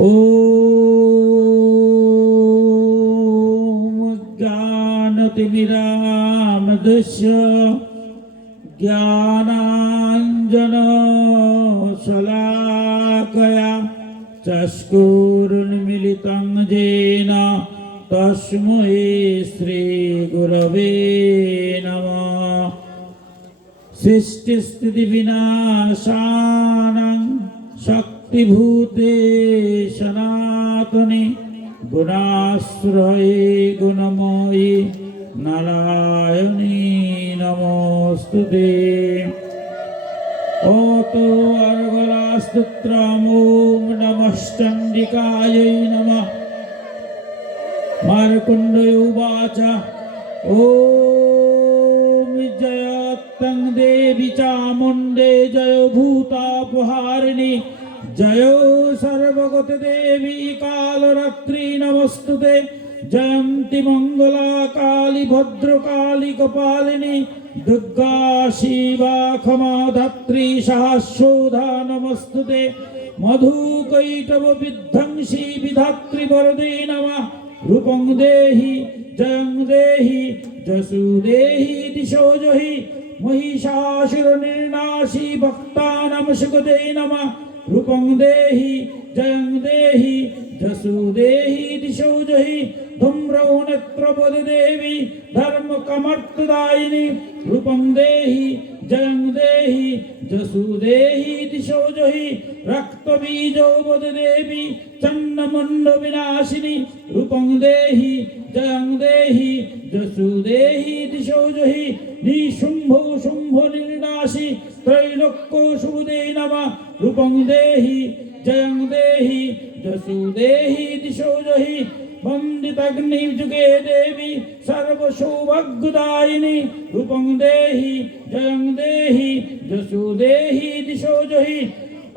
ॐ ज्ञानतिमिरामदस्य ज्ञानाञ्जनशलाकया चक्षुरुन्मीलितं येन तस्मै श्रीगुरवे नमः। सृष्टिस्थितिविनाशानां शक्तिभूते सनातने गुणाश्रये गुणमयी नारायणी नमोस्तुते। ओतो अर्गलास्तोत्रम् ॐ नमश्चण्डिकायै नमः। मार्कण्डेय उवाच ॐ जयत्तं देवी चामुण्डे जय भूतापहारिणि जय सर्वगत देवी कालरात्रि नमस्तुते। जयन्ति मंगला काली भद्रकाली कपालिनी दुर्गा शिवा क्षमा धात्री सहस्रोधा नमस्तुते। मधुकैटभ विध्वंसी विधात्री वरदे नमः। रूपं देहि जयं देहि जसु देहि दिशो जहि महिषासुर निर्नाशी भक्तानां सुखदे नमः। रूपं देहि जयं देहि जसु देहि दिशो जहि धूम्रौ नेत्रपद देवी धर्म कमर्थदायिनी। रूपं देहि जयं देहि जसु देहि दिशो जहि रक्तबीजो वद देवी चण्डमुण्ड विनाशिनी। रूपं देहि जयं देहि जसु देहि दिशो जहि निशुम्भो शुम्भो निर्नाशी त्रैलोक्यो शुभदे नमः। रूपं देहि जयं देहि जसु देहि दिशो जहि वन्दिताग्निजुगे देवी सर्वसौभाग्यदायिनी। रूपं देहि जयं देहि जसु देहि दिशो जहि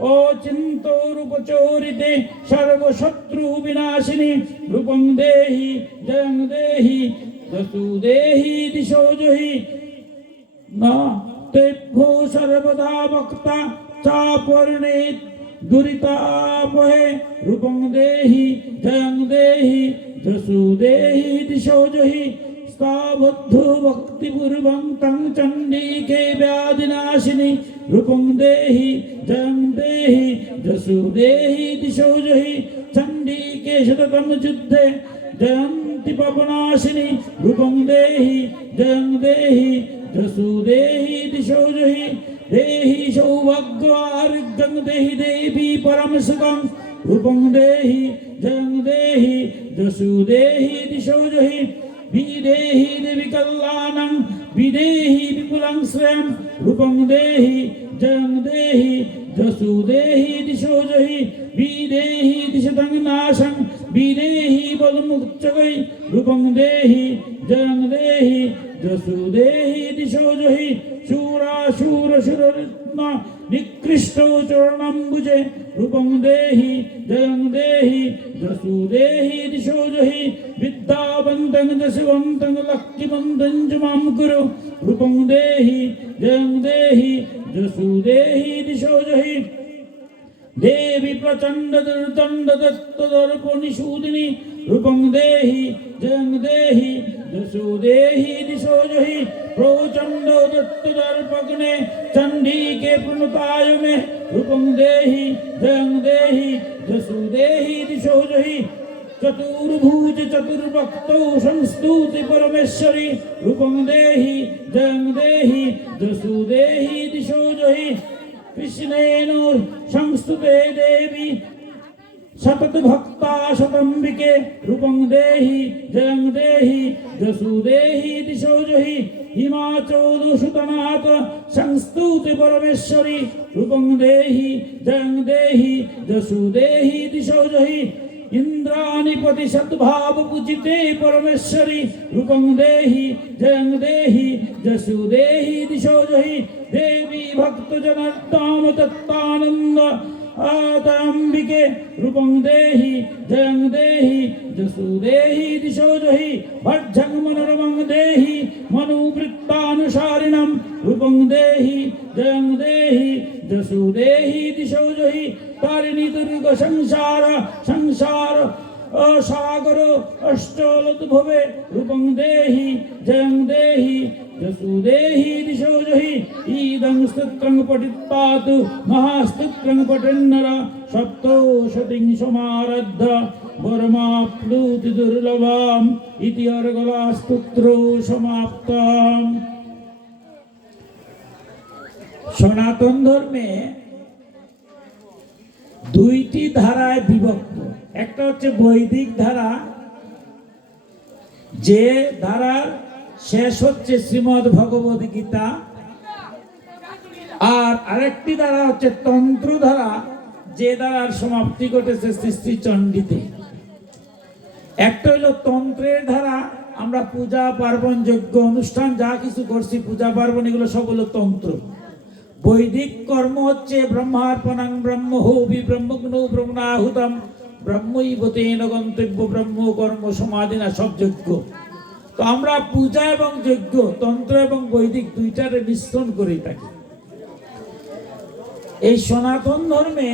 अचिन्त्य रूपचोरिते सर्वशत्रु विनाशिनी। रूपं देहि जयं देहि जसु देहि दिशो जहि न तेभ्यो सर्वदा वक्ता चापर्णे दुरितापहे। रूपं देहि जयं देहि जसु देहि दिशो जहि स्थाबद्धो भक्तिपूर्वं तं चण्डिके व्याधिनाशिनी। रूपं देहि जयं देहि जसु देहि दिशो जहि चण्डिके शततं युद्धे जयन्ति पवनाशिनी। रूपं देहि जयं देहि जसु देहि दिशो जहि देहि सौभाग्यं देहि देवी परम सुखं। रूपं देहि जयं देहि जसु देहि दिशो जहि विदेहि देवी कल्याणं विदेहि विपुलं श्रेयं। रूपं देहि जयं देहि जसु देहि दिशो जहि विदेहि दिशतं नाशं विदेहि बलमुच्चकै। रूपं देहि जयं देहि जसु देहि दिशो जहि शूराशूरशुररत्न निकृष्टो चरणम्बुजे। रूपं देहि जयं देहि जसु देहि दिशो जहि विद्यावन्तं जशवन्तं लक्ष्मीवन्तं च मां कुरु। रूपं देहि जयं देहि जसु देहि दिशो जहि देवी प्रचंड दुर्दंड दत्तदर्पनिषूदिनी। रूपं देहि जयं देहि जसु देहि दिशो जहि प्रचंड दत्तदर्पग्ने चण्डिके प्रणुताय मे। रूपं देहि जयं देहि जसु देहि दिशो जहि चतुर्भुज चतुर्भक्तौ संस्तुति परमेश्वरी। रूपं देहि जयं देहि जसु देहि दिशो जहि कृष्णेन संस्तुते देवी सतत भक्ता शतंबिके। रूपं देहि जयं देहि जसु देहि दिशो जहि हिमाचलसुतनाथ संस्तुति परमेश्वरी। रूपं देहि जयं देहि जसु देहि दिशो जहि इंद्राणीपति सद्भाव पूजिते परमेश्वरी। रूपं देहि जयं देहि जसु देहि दिशो जहि देवी भक्त जनार्दन दत्तानंद आतम्बिके रूपं देहि जयं देहि जसु देहि दिशो जहि भज्जं मनोरमं देहि मनुवृत्तानुसारिणं रूपं देहि जयं देहि जसु देहि दिशो जहि तारिणी दुर्ग संसार सागर अष्टोलुद्भवे रूपं देहि जयं देहि जसु देहि दिशो जहि ईदं स्तोत्रं पठित्वात् महास्तोत्रं पठन्नर सप्तशतीं समारब्ध वरमाप्नोति दुर्लभम् इति अर्गलास्तोत्रो समाप्तम्। সনাতন ধর্মে দুইটি ধারায় বিভক্ত। একটা হচ্ছে বৈদিক ধারা, যে ধারার শেষ হচ্ছে শ্রীমদ্ ভগবদ গীতা, আর আরেকটি ধারা হচ্ছে তন্ত্র ধারা, যে ধারার সমাপ্তি ঘটেছে শ্রী শ্রী চণ্ডীতে। একটা হলো তন্ত্রের ধারা, আমরা পূজা পার্বণ যজ্ঞ অনুষ্ঠান যা কিছু করছি, পূজা পার্বণ এগুলো সব হলো তন্ত্র। বৈদিক কর্ম হচ্ছে ব্রহ্মার্পণং ব্রহ্মহোবি ব্রহ্মগ্নো ব্রহ্মণাহুতম ব্রহ্মৈবতেন গন্তব্য ব্রহ্ম কর্ম সমাধিনা, সব যজ্ঞ। তো আমরা পূজা এবং যজ্ঞ, তন্ত্র এবং বৈদিক দুইটার মিশ্রণ করে থাকি। এই সনাতন ধর্মে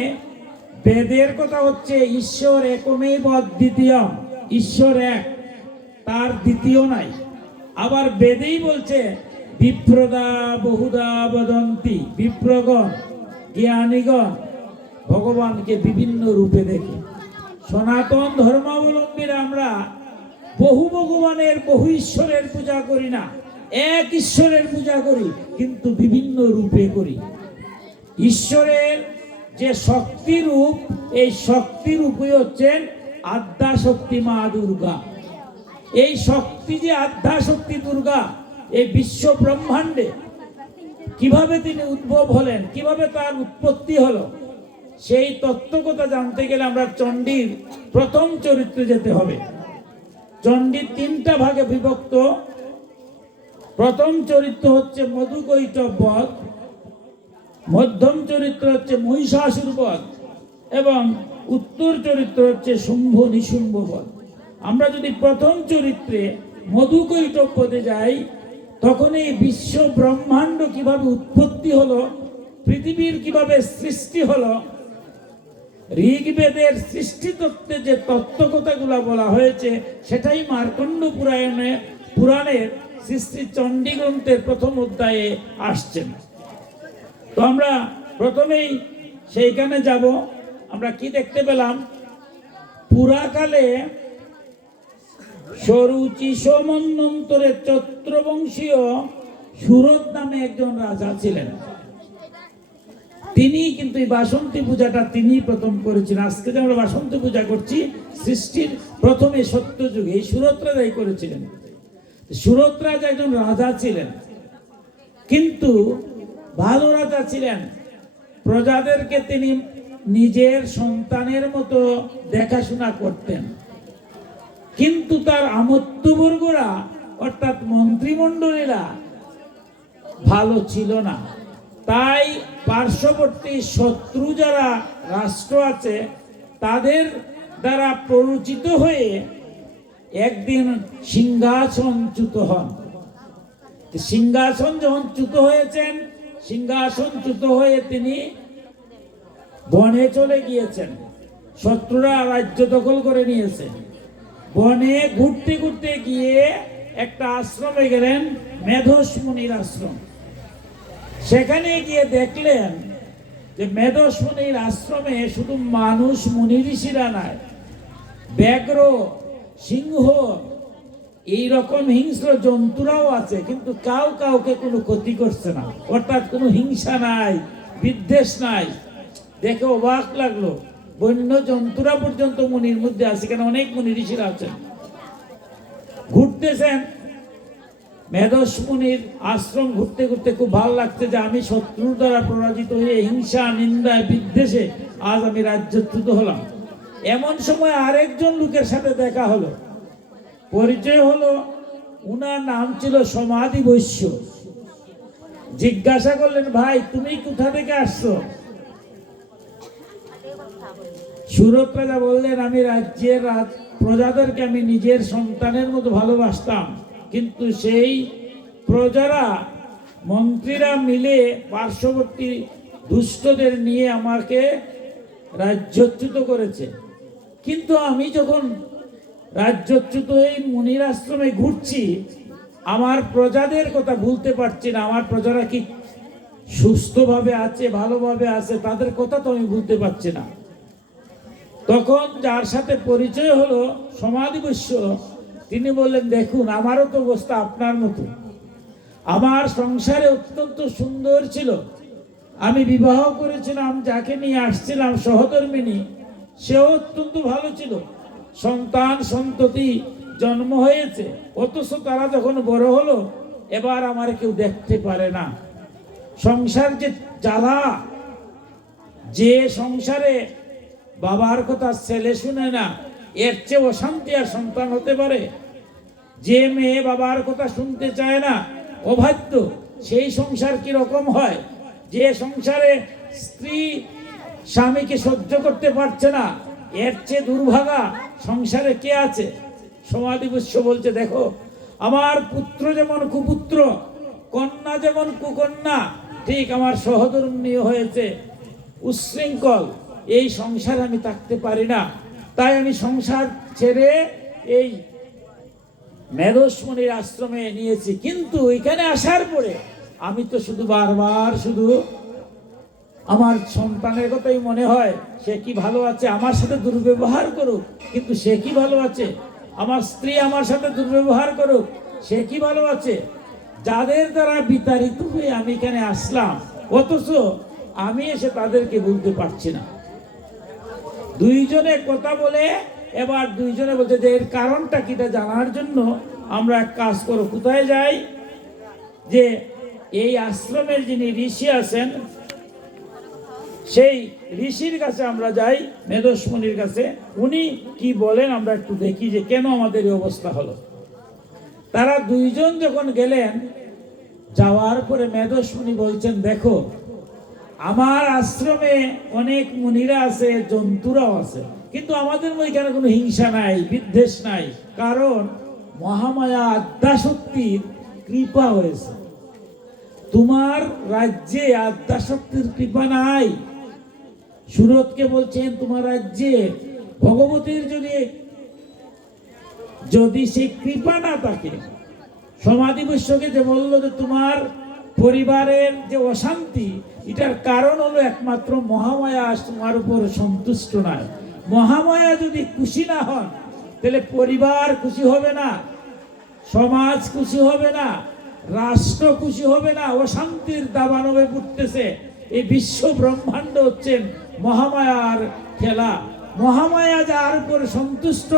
বেদের কথা হচ্ছে ঈশ্বর একমেব অদ্বিতীয়ম, ঈশ্বর এক, তার দ্বিতীয় নাই। আবার বেদেই বলছে বিপ্রদা বহুদা বদন্তি, বিপ্রগণ জ্ঞানীগণ ভগবানকে বিভিন্ন রূপে দেখে। সনাতন ধর্মাবলম্বীরা আমরা বহু ভগবানের বহু ঈশ্বরের পূজা করি না, এক ঈশ্বরের পূজা করি, কিন্তু বিভিন্ন রূপে করি। ঈশ্বরের যে শক্তি রূপ, এই শক্তি রূপই হচ্ছেন আদ্যা শক্তি মা দুর্গা। এই শক্তি যে আদ্যা শক্তি দুর্গা, এই বিশ্ব ব্রহ্মাণ্ডে কিভাবে তিনি উদ্ভব হলেন, কিভাবে তার উৎপত্তি হলো, সেই তত্ত্বকথা জানতে গেলে আমরা চণ্ডীর প্রথম চরিত্রে যেতে হবে। চণ্ডী তিনটা ভাগে বিভক্ত। প্রথম চরিত্র হচ্ছে মধুকৈটভ বধ, মধ্যম চরিত্র হচ্ছে মহিষাসুর বধ, এবং উত্তর চরিত্র হচ্ছে শুম্ভ নিশুম্ভ বধ। আমরা যদি প্রথম চরিত্রে মধুকৈটভ বধে যাই, তখন এই বিশ্ব ব্রহ্মাণ্ড কিভাবে উৎপত্তি হলো, পৃথিবীর কিভাবে সৃষ্টি হলো, ঋগ্বেদের সৃষ্টি তত্ত্বে যে তত্ত্বকথাগুলো বলা হয়েছে, সেটাই মার্কণ্ড পুরাণের সৃষ্টি চণ্ডী গ্রন্থের প্রথম অধ্যায়ে আসছেন। তো আমরা প্রথমেই সেইখানে যাব। আমরা কি দেখতে পেলাম? পুরাকালে সরুচি সমন্বন্তরে চৈত্রবংশীয় সুরত নামে একজন রাজা ছিলেন। তিনি কিন্তু এই বাসন্তী পূজাটা তিনি প্রথম করেছিলেন। আজকে যে আমরা বাসন্তী পূজা করছি, সৃষ্টির প্রথমে সত্য যুগে এই সুরত রাজাই করেছিলেন। সুরত রাজা একজন রাজা ছিলেন, কিন্তু ভালো রাজা ছিলেন। প্রজাদেরকে তিনি নিজের সন্তানের মতো দেখাশোনা করতেন, কিন্তু তার আমত্যবর্গরা অর্থাৎ মন্ত্রিমণ্ডলীরা ভালো ছিল না। তাই পার্শ্ববর্তী শত্রু যারা রাষ্ট্র আছে, তাদের দ্বারা প্ররোচিত হয়ে একদিন সিংহাসনচ্যুত হন। সিংহাসন যখন চ্যুত হয়েছেন, সিংহাসনচ্যুত হয়ে তিনি বনে চলে গিয়েছেন। শত্রুরা রাজ্য দখল করে নিয়েছে। বনে ঘুরতে ঘুরতে গিয়ে একটা আশ্রমে গেলেন, মেধস মুনির আশ্রম। সেখানে গিয়ে দেখলেন যে মেধস মুনির আশ্রমে শুধু মানুষ মুনি ঋষিরা নয়, ব্যাঘ্র, সিংহ, এইরকম হিংস্র জন্তুরাও আছে, কিন্তু কাউকে কোনো ক্ষতি করছে না, অর্থাৎ কোনো হিংসা নাই, বিদ্বেষ নাই। দেখে অবাক লাগলো, বন্য জন্তুরা পর্যন্ত মুনির মধ্যে আছে, কেন অনেক মুনি ঋষিরা আছেন। ঘুরতেছেন মেধস মুনির আশ্রম, ঘুরতে ঘুরতে খুব ভালো লাগছে যে আমি শত্রুর দ্বারা পরাজিত হয়ে হিংসা, নিন্দায়, বিদ্বেষে আজ আমি রাজ্যচ্যুত হলাম। এমন সময় আরেকজন লোকের সাথে দেখা হলো, পরিচয় হলো। উনার নাম ছিল সমাধি বৈশ্য। জিজ্ঞাসা করলেন, ভাই তুমি কোথা থেকে আসছো? সুরত রাজা বললেন, আমি রাজ্যের প্রজাদেরকে আমি নিজের সন্তানের মতো ভালোবাসতাম, কিন্তু সেই প্রজারা, মন্ত্রীরা মিলে পার্শ্ববর্তী দুষ্টদের নিয়ে আমাকে রাজ্যচ্যুত করেছে। কিন্তু আমি যখন রাজ্যচ্যুত হয়ে মুনির আশ্রমে ঘুরছি, আমার প্রজাদের কথা ভুলতে পারছি না। আমার প্রজারা কি সুস্থভাবে আছে, ভালোভাবে আছে, তাদের কথা তো আমি ভুলতে পারছি না। তখন যার সাথে পরিচয় হলো সমাধিবৈশ্য, তিনি বললেন, দেখুন আমারও তো অবস্থা আপনার মতো। আমার সংসারে অত্যন্ত সুন্দর ছিল, আমি বিবাহ করেছিলাম, যাকে নিয়ে আসছিলাম সহধর্মিনী, সেও অত্যন্ত ভালো ছিল, সন্তান সন্ততি জন্ম হয়েছে। অথচ তারা যখন বড় হলো, এবার আমার কেউ দেখতে পারে না। সংসার যে জ্বালা, যে সংসারে বাবার কথা ছেলে শুনে না, এর চেয়ে অশান্তি আর সন্তান হতে পারে? যে মেয়ে বাবার কথা শুনতে চায় না, অবাধ্য, সেই সংসার কি রকম হয়? যে সংসারে স্ত্রী স্বামীকে সহ্য করতে পারছে না, এর চেয়ে দুর্ভাগা সংসারে কে আছে? সমাধিবৈশ্য বলছে, দেখো আমার পুত্র যেমন কুপুত্র, কন্যা যেমন কুকন্যা, ঠিক আমার সহধর্মিণী হয়েছে উচ্ছৃঙ্খল। এই সংসারে আমি থাকতে পারি না, তাই আমি সংসার ছেড়ে এই মেধস্মণির আশ্রমে নিয়েছি। কিন্তু এখানে আসার পরে আমি তো শুধু বারবার শুধু আমার সন্তানের কথাই মনে হয়, সে কি ভালো আছে, আমার সাথে দুর্ব্যবহার করুক কিন্তু সে কি ভালো আছে, আমার স্ত্রী আমার সাথে দুর্ব্যবহার করুক সে কি ভালো আছে। যাদের দ্বারা বিতাড়িত হয়ে আমি এখানে আসলাম, অথচ আমি এসে তাদেরকে বলতে পারছি না। দুইজনে কথা বলে এবার দুইজনে বলছে যে এর কারণটা কিটা জানার জন্য আমরা এক কাজ করো, কোথায় যাই, যে এই আশ্রমের যিনি ঋষি আছেন সেই ঋষির কাছে আমরা যাই, মেধস্মণির কাছে। উনি কি বলেন আমরা একটু দেখি যে কেন আমাদের এই অবস্থা হলো। তারা দুইজন যখন গেলেন, যাওয়ার পরে মেধস্মণি বলছেন, দেখো আমার আশ্রমে অনেক মুনিরা আছে, জন্তুরাও আছে, কিন্তু আমাদের এখানে কোনো হিংসা নাই, বিদ্বেষ নাই, কারণ মহামায়া আদ্যাশক্তির কৃপা হয়েছে। তোমার রাজ্যে আদ্যাশক্তির কৃপা নাই। সুরতকে বলছেন, তোমার রাজ্যে ভগবতীর যদি সেই কৃপা না থাকে, সমাধিবৈশ্যকে যে বললো যে তোমার পরিবারের যে অশান্তি, এটার কারণ হলো একমাত্র মহামায়া তোমার উপর সন্তুষ্ট নয়। মহামায়া যদি খুশি না হন, তাহলে পরিবার খুশি হবে না, সমাজ খুশি হবে না, রাষ্ট্র খুশি হবে না, অশান্তির দাবানবে পড়তেছে। এই বিশ্ব ব্রহ্মাণ্ড হচ্ছেন মহামায়ার খেলা। মহামায়া যার উপর সন্তুষ্ট,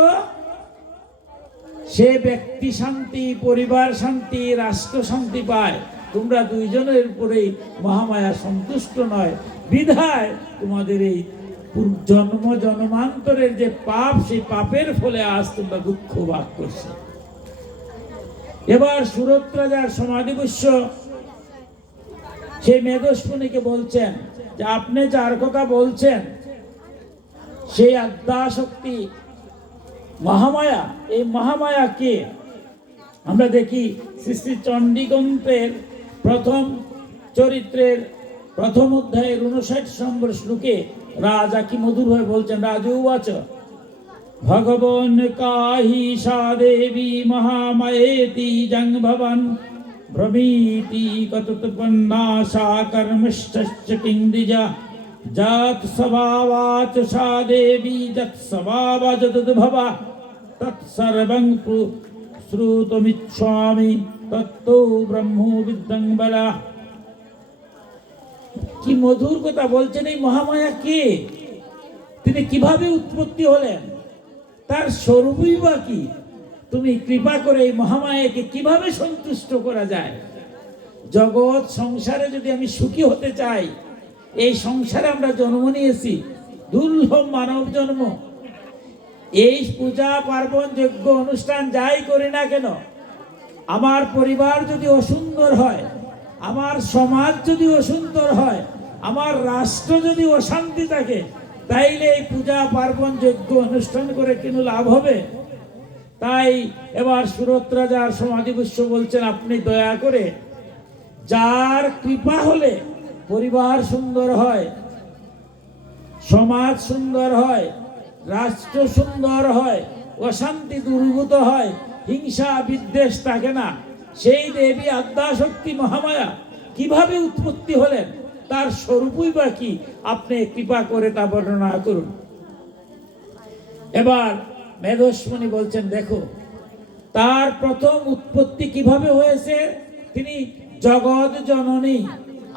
সে ব্যক্তি শান্তি, পরিবার শান্তি, রাষ্ট্র শান্তি পায়। তোমরা দুইজনের উপরেই মহামায়া সন্তুষ্ট নয়, বিধায় তোমাদের এই জন্ম জন্মান্তরের যে পাপ, সেই পাপের ফলে আজ তোমরা দুঃখ ভোগ করছো। এবার সুরত রাজার সমাধিবৈশ্য সেই মেধস্মণিকে বলছেন যে আপনি যার কথা বলছেন সেই আদ্যাশক্তি মহামায়া, এই মহামায়া কে? আমরা দেখি শ্রী শ্রী চণ্ডীগ্রন্থের প্রথম চরিত্রের প্রথম অধ্যায়ের 59 নম্বর শ্লোকে রাজা কি মধুর হয়ে বলছেন, রাজউবাচ ভগবন কাহি সা দেবী মহামায়েতি জং ভবন ভ্রমীতি কতৎপন্নাশা কর্মশ্চ কিংদিজা যৎ স্বভাবাচ সা দেবী যৎ স্বভাবাচ তদ্ভবা তৎসর্বং শ্রুতমিচ্ছামি তত্তো ব্রহ্মো বিদ্যং বলা। কি মধুর কথা বলছেন! এই মহামায়া কে? তিনি কিভাবে উৎপত্তি হলেন? তার স্বরূপই বা কি? তুমি কৃপা করে এই মহামায়াকে কিভাবে সন্তুষ্ট করা যায়? জগৎ সংসারে যদি আমি সুখী হতে চাই, এই সংসারে আমরা জন্ম নিয়েছি, দুর্লভ মানব জন্ম। এই পূজা পার্বণ যজ্ঞ অনুষ্ঠান যাই করি না কেন, আমার পরিবার যদি অসুন্দর হয়, আমার সমাজ যদি অসুন্দর হয়, আমার রাষ্ট্র যদি অশান্তি থাকে, তাইলে এই পূজা পার্বণ যজ্ঞ অনুষ্ঠান করে কোনো লাভ হবে? তাই এবার সুরত রাজার সমাধিপুষ্য বলছেন, আপনি দয়া করে, যার কৃপা হলে পরিবার সুন্দর হয়, সমাজ সুন্দর হয়, রাষ্ট্র সুন্দর হয়, অশান্তি দূরীভূত হয়, হিংসা বিদ্বেষ থাকে না, সেই দেবী আদ্যাশক্তি মহামায়া কিভাবে উৎপত্তি হলেন, তার স্বরূপই বা কি, আপনি কৃপা করে তা বর্ণনা করুন। এবার মেধস্মণি বলছেন, দেখো তার প্রথম উৎপত্তি কিভাবে হয়েছে, তিনি জগৎ জননী,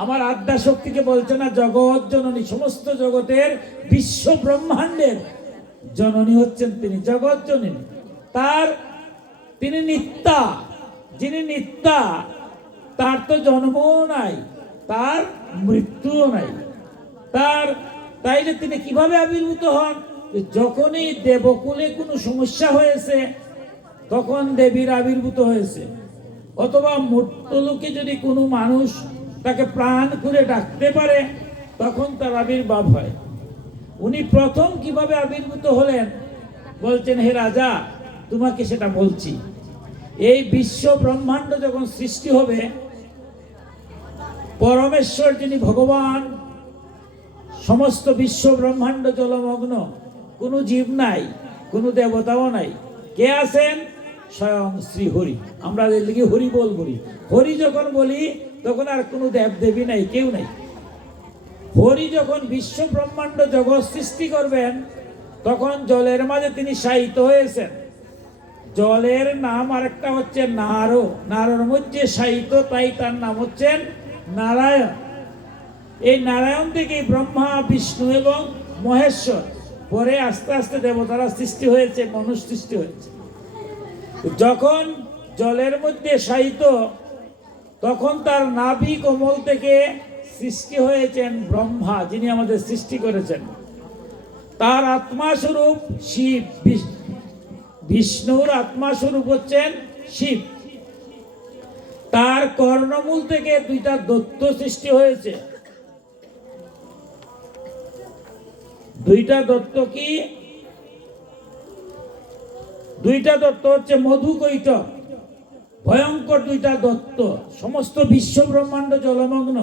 আমার আদ্যাশক্তিকে বলছে না, জগৎ জননী, সমস্ত জগতের বিশ্ব ব্রহ্মাণ্ডের জননী হচ্ছেন তিনি, জগৎ জননী। তিনি নিত্যা, যিনি নিত্যা, তার তো জন্মও নাই, তার মৃত্যুও নাই। তাইলে তিনি কিভাবে আবির্ভূত হন? যখনই দেবকুলে কোনো সমস্যা হয়েছে তখন দেবীর আবির্ভূত হয়েছে, অথবা মর্ত্যলোকে যদি কোনো মানুষ তাকে প্রাণ করে ডাকতে পারে তখন তার আবির্ভাব হয়। উনি প্রথম কিভাবে আবির্ভূত হলেন বলছেন, হে রাজা, তোমাকে সেটা বলছি। এই বিশ্ব ব্রহ্মাণ্ড যখন সৃষ্টি হবে, পরমেশ্বর যিনি ভগবান, সমস্ত বিশ্ব ব্রহ্মাণ্ড জলমগ্ন, কোনো জীব নাই, কোনো দেবতাও নাই, কে আছেন? স্বয়ং শ্রী হরি। আমরা লিখি হরি বলি, হরি যখন বলি তখন আর কোনো দেব দেবী নাই, কেউ নাই। হরি যখন বিশ্ব ব্রহ্মাণ্ড জগৎ সৃষ্টি করবেন তখন জলের মাঝে তিনি শায়িত হয়েছেন। জলের নাম আরেকটা হচ্ছে নারর মধ্যে শায়িত, তাই তার নাম হচ্ছেন নারায়ণ। এই নারায়ণ থেকে ব্রহ্মা, বিষ্ণু এবং মহেশ্বর, পরে আস্তে আস্তে দেবতারা সৃষ্টি হয়েছে, মনুষ্য সৃষ্টি হয়েছে। যখন জলের মধ্যে শায়িত তখন তার নাভি কমল থেকে সৃষ্টি হয়েছেন ব্রহ্মা, যিনি আমাদের সৃষ্টি করেছেন। তার আত্মাস্বরূপ শিব, বিষ্ণুর আত্মাস্বরূপ হচ্ছেন শিব। তার কর্ণমূল থেকে দুইটা দৈত্য সৃষ্টি হয়েছে। দুইটা দত্ত কি? দুইটা দত্ত হচ্ছে মধু কৈটব, ভয়ঙ্কর দুইটা দত্ত। সমস্ত বিশ্ব ব্রহ্মাণ্ড জলমগ্ন,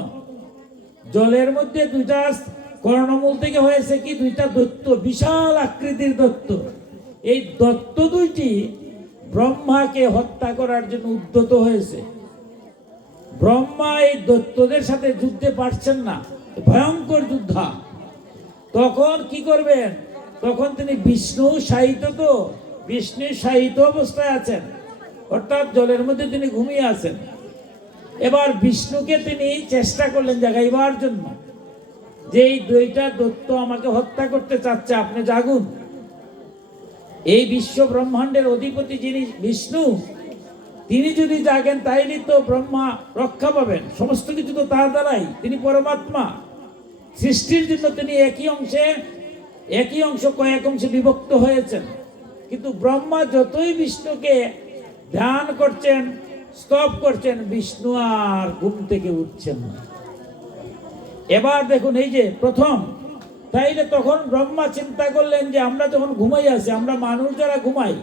জলের মধ্যে দুইটা কর্ণমূল থেকে হয়েছে কি দুইটা দৈত্য, বিশাল আকৃতির দত্ত। এই দত্ত দুইটি ব্রহ্মাকে হত্যা করার জন্য উদ্যত হয়েছে। ব্রহ্মা এই দৈত্যদের সাথে যুদ্ধে পারছেন না, ভয়ঙ্কর যুদ্ধা। তখন কি করবেন? তখন তিনি বিষ্ণু শায়িত, তো বিষ্ণু শায়িত অবস্থায় আছেন, অর্থাৎ জলের মধ্যে তিনি ঘুমিয়ে আছেন। এবার বিষ্ণুকে তিনি চেষ্টা করলেন জাগাইবার জন্য, যে এই দুইটা দৈত্য আমাকে হত্যা করতে চাচ্ছে, আপনি জাগুন। এই বিশ্ব ব্রহ্মাণ্ডের অধিপতি যিনি বিষ্ণু, তিনি যদি জাগেন তাইলে তো ব্রহ্মা রক্ষা পাবেন, সমস্ত কিছু তো তার দ্বারাই। তিনি পরমাত্মা, সৃষ্টির জন্য তিনি একই অংশ কয়েক অংশে বিভক্ত হয়েছেন। কিন্তু ব্রহ্মা যতই বিষ্ণুকে ধ্যান করছেন, স্তব করছেন, বিষ্ণু আর ঘুম থেকে উঠছেন না। এবার দেখুন, এই যে প্রথম, তাইলে তখন ব্রহ্মা চিন্তা করলেন যে আমরা যখন ঘুমাই আছি, আমরা মানুষ যারা ঘুমাই,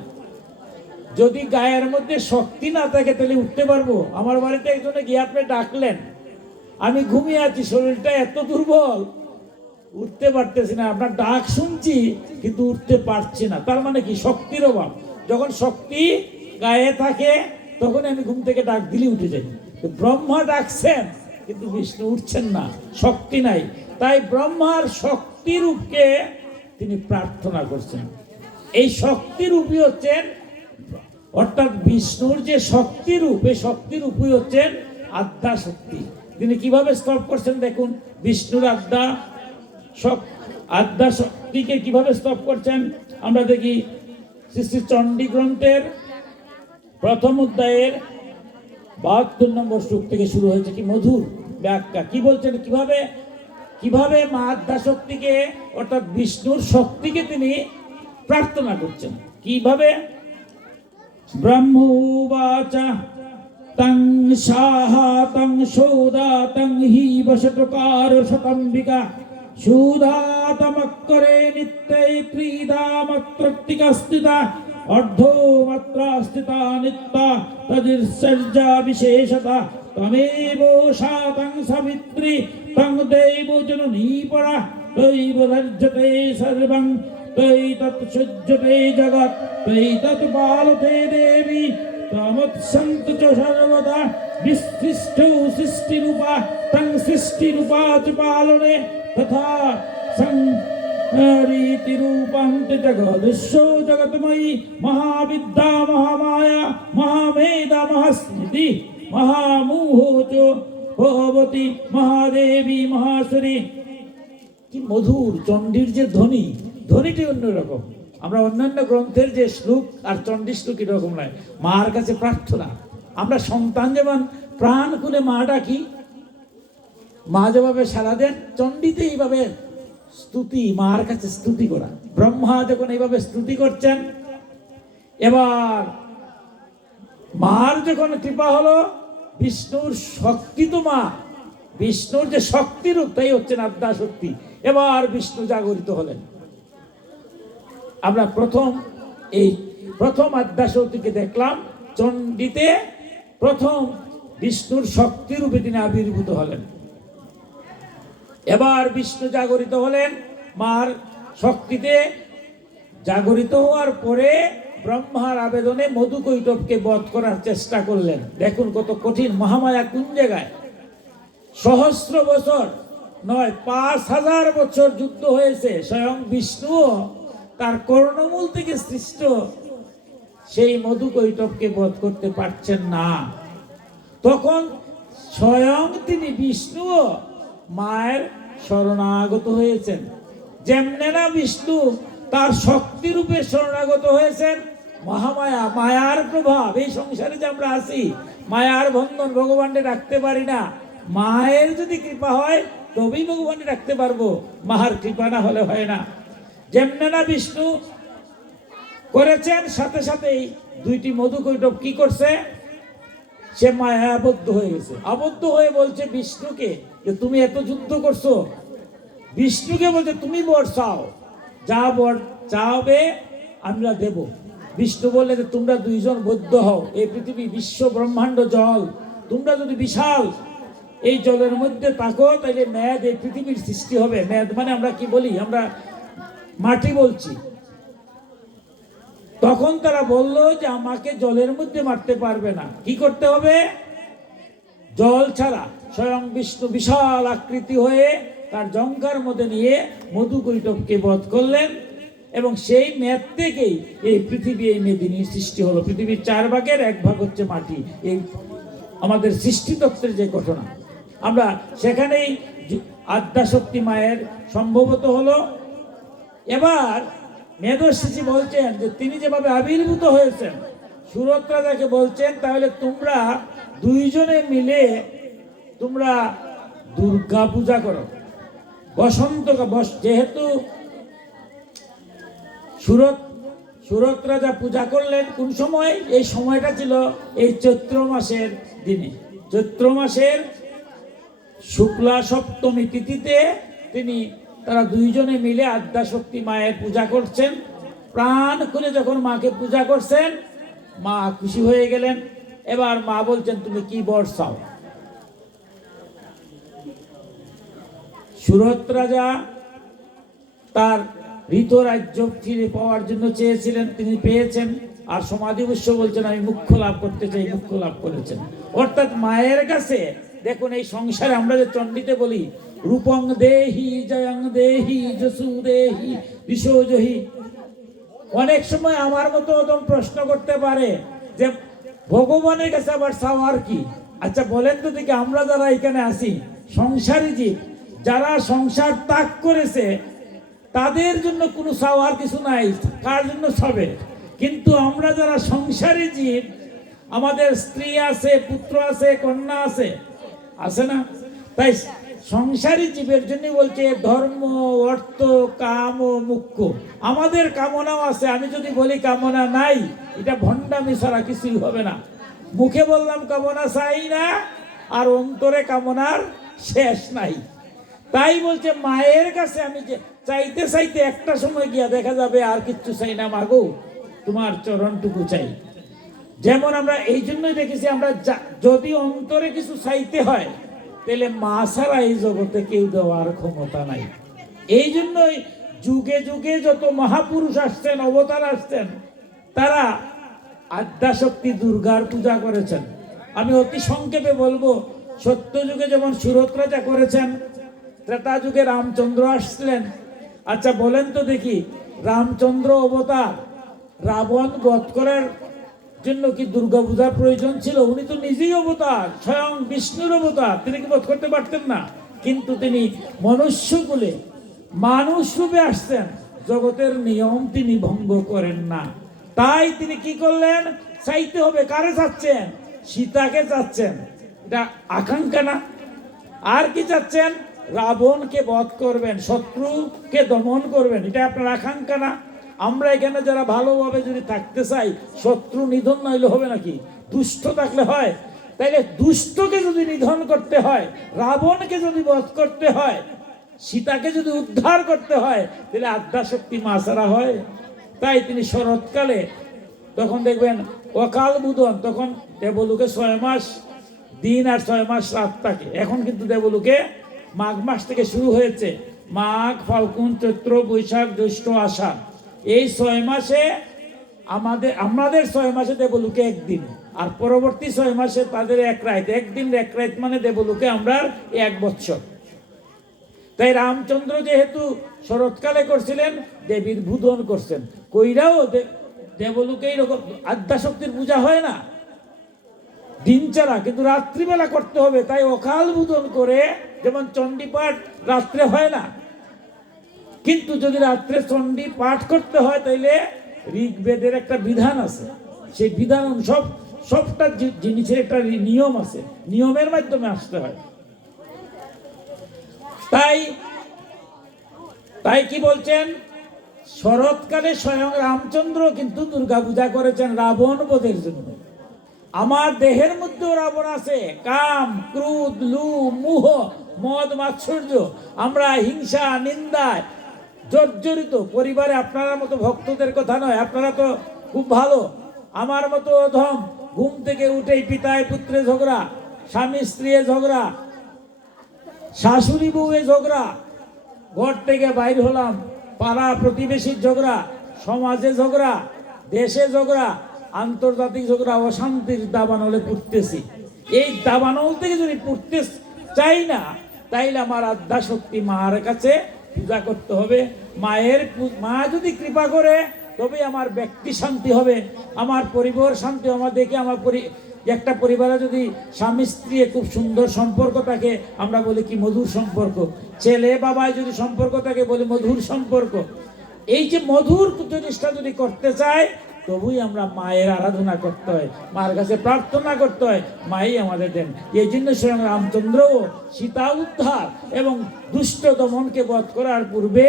যদি গায়ের মধ্যে শক্তি না থাকে তাহলে উঠতে পারবো? আমার বাড়িতে একজনে গিয়ে আপনি ডাকলেন, আমি ঘুমিয়ে আছি, শরীরটা এত দুর্বল, উঠতে পারতেছি না, আপনার ডাক শুনছি কিন্তু উঠতে পারছি না। তার মানে কি? শক্তির অভাব। যখন শক্তি গায়ে থাকে তখন আমি ঘুম থেকে ডাক দিলে উঠে যাই। ব্রহ্মা ডাকছেন কিন্তু বিষ্ণু উঠছেন না, শক্তি নাই। তাই ব্রহ্মার শক্তি রূপকে তিনি প্রার্থনা করছেন। এই শক্তি রূপই হচ্ছেন, অর্থাৎ বিষ্ণুর যে শক্তি রূপ, এই শক্তি রূপই হচ্ছেন আদ্যা শক্তি। তিনি কিভাবে স্তব করছেন দেখুন। বিষ্ণুর আদ্যা শক্তিকে কিভাবে স্তব করছেন আমরা দেখি। শ্রী শ্রী চণ্ডী গ্রন্থের প্রথম অধ্যায়ের 72 নম্বর শ্লোক থেকে শুরু হয়েছে কি মধুর ব্যাখ্যা। কি বলছেন, কিভাবে মা আদ্যা শক্তিকে, অর্থাৎ বিষ্ণুর শক্তিকে তিনি প্রার্থনা করছেন। কিভাবে? ব্রহ্মোবাচা তং সাহা তং সৌদা তং হি বশতকার শতম্বিকা সুধাতমক্ষরে নিত্যৈ ত্রিধা মাত্রত্বিকা স্থিতা অর্ধো মাত্রা স্থিতা নিত্যা তদির্সর্জা বিশেষতা তমেব শাতং সাবিত্রী তং দেব জননী পরা তৈব ধর্যতে সর্বং তৈ তৎসুজ্যতে জগৎ তৈ তৎ পালতে দেবী তমৎসন্তু চ সর্বদা বিসৃষ্টৌ সৃষ্টিরূপা তং সৃষ্টিরূপা চ পালনে তথা রীতিরূপং জগদস্য জগৎময়ী মহাবিদ্যা মহামায়া মহামেধা মহাস্মৃতি মহামোহ চ ভগবতী মহাদেবী মহাশ্বরী। কি মধুর চণ্ডীর যে ধ্বনি, ধ্বনিটি অন্যরকম। আমরা অন্যান্য গ্রন্থের যে শ্লোক আর চণ্ডী শ্লোক এরকম নয়। মার কাছে প্রার্থনা, আমরা সন্তান যেমন প্রাণ খুলে মা ডাকি, মা যেভাবে সারা দেন, চণ্ডীতে এইভাবে স্তুতি, মার কাছে স্তুতি করা। ব্রহ্মা যখন এইভাবে স্তুতি করছেন, এবার মার যখন কৃপা হলো, বিষ্ণুর শক্তি তো মা, বিষ্ণুর যে শক্তি রূপ তাই হচ্ছেন আদ্যা শক্তি। এবার বিষ্ণু জাগরিত হলেন। আমরা প্রথম আদ্যা শক্তিকে দেখলাম চণ্ডীতে, প্রথম বিষ্ণুর শক্তি রূপে তিনি আবির্ভূত হলেন। এবার বিষ্ণু জাগরিত হলেন মার শক্তিতে। জাগরিত হওয়ার পরে ব্রহ্মার আবেদনে মধুকৈটবকে বধ করার চেষ্টা করলেন। দেখুন কত কঠিন, মহামায়া কোন জায়গায়। সহস্র বছর নয়, 5000 বছর যুদ্ধ হয়েছে। স্বয়ং বিষ্ণু তার কর্ণমূল থেকে সৃষ্ট সেই মধুকৈটবকে বধ করতে পারছেন না। তখন স্বয়ং তিনি বিষ্ণু মায়ের শরণাগত হয়েছেন। যেমনে না বিষ্ণু তার শক্তি রূপে শরণাগত হয়েছেন, মহামায়া, মায়ার প্রভাব। এই সংসারে যে আমরা আছি, মায়ার বন্ধন, ভগবানকে রাখতে পারি না। মায়ের যদি কৃপা হয় তবেই ভগবানকে রাখতে পারবো, মার কৃপা না হলে হয় না। যেমনে না বিষ্ণু করেছেন, সাথে সাথেই দুইটি মধুকৈটব কি করছে, সে মায়া আবদ্ধ হয়ে গেছে। আবদ্ধ হয়ে বলছে বিষ্ণুকে যে তুমি এত যুদ্ধ করছো। বিষ্ণুকে বলছে তুমি বর চাও, যা বর চাওবে আমরা দেব। বিষ্ণু বললে যে তোমরা দুইজন বদ্ধ হও, এই পৃথিবী বিশ্ব ব্রহ্মাণ্ড জল, তোমরা যদি বিশাল এই জলের মধ্যে থাকো তাহলে মেদ, এই পৃথিবীর সৃষ্টি হবে। মেদ মানে আমরা কি বলি, আমরা মাটি বলছি। তখন তারা বলল যে আমাকে জলের মধ্যে মারতে পারবে না, কি করতে হবে, জল ছাড়া। স্বয়ং বিষ্ণু বিশাল আকৃতি হয়ে তার জঙ্ঘার মধ্যে নিয়ে মধুকৈটবকে বধ করলেন, এবং সেই মেদ থেকেই এই পৃথিবী, এই মেদিনীর সৃষ্টি হলো। পৃথিবীর 4 ভাগের 1 ভাগ হচ্ছে মাটি। এই আমাদের সৃষ্টিতত্ত্বের যে ঘটনা, আমরা সেখানেই আদ্যাশক্তি মায়ের সম্ভবত হলো। এবার মেধস্বী বলছেন যে তিনি যেভাবে আবির্ভূত হয়েছেন, সুরত্রাজাকে বলছেন তাহলে তোমরা দুইজনে মিলে তোমরা দুর্গা পূজা করো। বসন্ত, যেহেতু সুরত্রাজা পূজা করলেন কোন সময়, এই সময়টা ছিল এই চৈত্র মাসের দিনে। চৈত্র মাসের শুক্লা সপ্তমী তিথিতে তারা দুইজনে মিলে আদ্যাশক্তি মায়ের পূজা করছেন। প্রাণ খুলে যখন মাকে পূজা করছেন, মা খুশি হয়ে গেলেন। এবার মা বলছেন তুমি কি বর চাও। সুরত্রাজা তার ঋতরাজ্য ফিরে পাওয়ার জন্য চেয়েছিলেন, তিনি পেয়েছেন। আর সমাধিবস্য বলছেন আমি মুখ্য লাভ করতে চাই, মুখ্য লাভ করেছেন। অর্থাৎ মায়ের কাছে দেখুন, এই সংসারে আমরা যে চণ্ডীতে বলি রূপং দেহি জয়ং দেহি যশু দেহি বিশ্বজহি, অনেক সময় আমার মতো ওদম প্রশ্ন করতে পারে যে ভগবানের কাছে আবার চাওয়ার কি। আচ্ছা বলেন তো দেখি, আমরা যারা এখানে আছি সংসারী জীব, যারা সংসার ত্যাগ করেছে তাদের জন্য কোনো চাওয়ার কিছু নাই, কার জন্য সবে। কিন্তু আমরা যারা সংসারী জীব, আমাদের স্ত্রী আছে, পুত্র আছে, কন্যা আছে, আছে না? তাই সংসারী জীবের জন্য বলছে ধর্ম, অর্থ, কাম ও মুখ্য। আমাদের কামনাও আছে। আমি যদি বলি কামনা নাই, এটা ভণ্ডামি ছাড়া কিছুই হবে না। মুখে বললাম কামনা চাই না, আর অন্তরে কামনার শেষ নাই। তাই বলছে মায়ের কাছে আমি যে চাইতে চাইতে একটা সময় গিয়া দেখা যাবে আর কিচ্ছু চাই না, মাগো তোমার চরণটুকু চাই। যেমন আমরা এই জন্যই দেখেছি, আমরা যদি অন্তরে কিছু চাইতে হয় তাহলে মা ছাড়া এই জগতে কেউ দেওয়ার ক্ষমতা নাই। এই জন্যই যুগে যুগে যত মহাপুরুষ আসছেন, অবতার আসছেন, তারা আদ্যাশক্তি দুর্গার পূজা করেছেন। আমি অতি সংক্ষেপে বলবো, সত্য যুগে যেমন সুরত রাজা করেছেন, ত্রেতা যুগে রামচন্দ্র আসছিলেন। আচ্ছা বলেন তো দেখি, রামচন্দ্র অবতার রাবণ বধ করার জন্য কি দুর্গা পূজার প্রয়োজন ছিল? উনি তো নিজেই অবতার, স্বয়ং বিষ্ণুর অবতার, তিনি কি বধ করতে পারতেন না? কিন্তু তিনি মনুষ্যকুলে মানুষ রূপে আসছেন, জগতের নিয়ম তিনি ভঙ্গ করেন না। তাই তিনি কি করলেন? চাইতে হবে, কারে চাচ্ছেন? সীতাকে চাচ্ছেন। এটা আকাঙ্ক্ষা না? আর কি চাচ্ছেন? রাবণকে বধ করবেন, শত্রুকে দমন করবেন। এটা আপনার আকাঙ্ক্ষা না? আমরা এখানে যারা ভালোভাবে যদি থাকতে চাই, শত্রু নিধন নইলে হবে নাকি? দুষ্ট থাকলে হয়? তাইলে দুষ্টকে যদি নিধন করতে হয়, রাবণকে যদি বধ করতে হয়, সীতাকে যদি উদ্ধার করতে হয়, তাহলে আদ্যাশক্তি মা ছাড়া হয়? তাই তিনি শরৎকালে, তখন দেখবেন অকাল বুধন, তখন দেবলোকে 6 মাস দিন আর 6 মাস রাত থাকে। এখন কিন্তু দেবলোকে মাঘ মাস থেকে শুরু হয়েছে, মাঘ, ফাল্গুন, চৈত্র, বৈশাখ, জ্যৈষ্ঠ, আষাঢ়, এই 6 মাসে আমাদের 6 মাসে দেবলোকে একদিন, আর পরবর্তী 6 মাসে তাদের এক রাত। একদিন এক রাত মানে দেবলোকে আমরা 1 বছর। তাই রামচন্দ্র যেহেতু শরৎকালে করছিলেন, দেবীর বুধন করছেন, কইরাও দেবলোকে এইরকম আদ্যাশক্তির পূজা হয় না দিন ছাড়া, কিন্তু রাত্রিবেলা করতে হবে। তাই অকাল বুধন করে, যেমন চণ্ডী পাঠ রাত্রে হয় না, কিন্তু যদি রাত্রে চণ্ডী পাঠ করতে হয় তাইলে ঋগ্বেদের একটা বিধান আছে, সেই বিধান সবটা জিনিসের একটা নিয়ম আছে, নিয়মের মাধ্যমে আসতে হয়। তাই কি বলছেন? শরৎকালে স্বয়ং রামচন্দ্র কিন্তু দুর্গা পূজা করেছেন রাবণ বধের জন্য। আমার দেহের মধ্যেও রাবণ আছে, কাম, ক্রোধ, লোভ, মোহ, মদ, মাৎসর্য। আমরা হিংসা, নিন্দায় জর্জরিত। পরিবারে আপনার মতো ভক্তদের কথা নয়, আপনারা তো খুব ভালো। আমার মতো অধম, ঘুম থেকে উঠেই পিতায় পুত্রে ঝগড়া, স্বামী স্ত্রী ঝগড়া, শাশুড়ি বউয়ে ঝগড়া, ঘর থেকে বাইর হলাম পাড়া প্রতিবেশীর ঝগড়া, সমাজে ঝগড়া, দেশে ঝগড়া, আন্তর্জাতিক ঝগড়া, অশান্তির দাবানলে পড়তেছি। এই দাবানল থেকে যদি পড়তে চাই না, তাইলে আমার আদ্যাশক্তি মার কাছে পূজা করতে হবে। মা যদি কৃপা করে তবে আমার ব্যক্তি শান্তি হবে, আমার পরিবার শান্তি। আমার দেখে একটা পরিবারে যদি স্বামী স্ত্রী খুব সুন্দর সম্পর্ক থাকে, আমরা বলি কি মধুর সম্পর্ক। ছেলে বাবায় যদি সম্পর্ক থাকে, বলি মধুর সম্পর্ক। এই যে মধুর জিনিসটা যদি করতে চাই, তবুই আমরা মায়ের আরাধনা করতে হয়, মার কাছে প্রার্থনা করতে হয়, মাই আমাদের দেন। এই জন্য স্বয়ং রামচন্দ্র সীতা উদ্ধার এবং দুষ্ট দমনকে বধ করার পূর্বে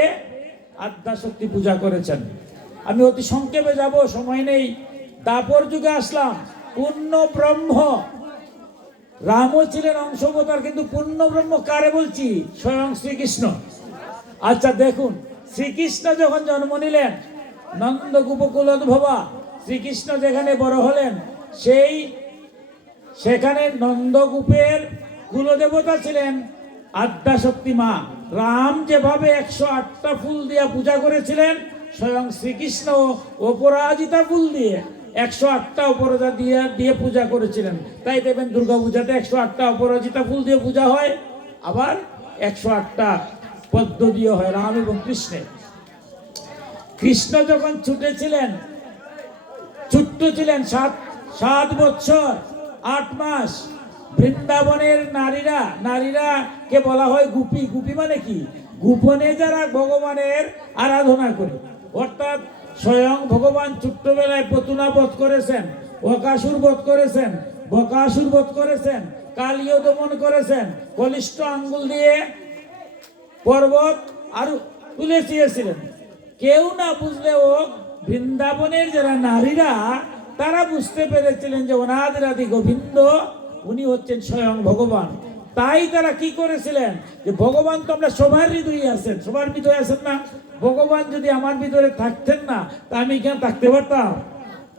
আদ্যাশক্তি পূজা করেছেন। আমি অতি সংক্ষেপে যাব, সময় নেই। দাপর যুগে আসলাম, পূর্ণ ব্রহ্ম রামও ছিলেন অংশবতার, কিন্তু পূর্ণ ব্রহ্ম কারে বলছি? স্বয়ং শ্রীকৃষ্ণ। আচ্ছা দেখুন, শ্রীকৃষ্ণ যখন জন্ম নিলেন, নন্দগোপ কুলোদ্ভবা, শ্রীকৃষ্ণ যেখানে বড় হলেন, সেখানে নন্দগোপের কুলদেবতা ছিলেন আদ্যাশক্তি মা। রাম যেভাবে 108টা ফুল দিয়ে পূজা করেছিলেন, স্বয়ং শ্রীকৃষ্ণ অপরাজিতা ফুল দিয়ে 108টা অপরাজিতা দিয়ে পূজা করেছিলেন। তাই দেখবেন দুর্গা পূজাতে 108টা অপরাজিতা ফুল দিয়ে পূজা হয়, আবার 108টা পদ্ম দিয়ে হয়, রাম এবং কৃষ্ণের। কৃষ্ণ যখন ছোট ছিলেন 7 বছর 8 মাস, বৃন্দাবনের নারীরা কে বলা হয় গোপী। গোপী মানে কি? গোপনে যারা ভগবানের আরাধনা করে। অর্থাৎ স্বয়ং ভগবান ছোট্টবেলায় পতুনা বধ করেছেন, অকাসুর বধ করেছেন, বকাসুর বধ করেছেন, কালীয় দমন করেছেন, কনিষ্ঠ আঙ্গুল দিয়ে পর্বত আর তুলে চেয়েছিলেন। কেউ না বুঝলেও বৃন্দাবনের যারা নারীরা, তারা বুঝতে পেরেছিলেন যে অনাদিরাদি গোবিন্দ উনি হচ্ছেন স্বয়ং ভগবান। তাই তারা কি করেছিলেন, যে ভগবান তো আমরা সবার হৃদয়ে আছেন, সবার ভিতরে আছেন না, ভগবান যদি আমার ভিতরে থাকতেন না তা আমি কেন থাকতে পারতাম?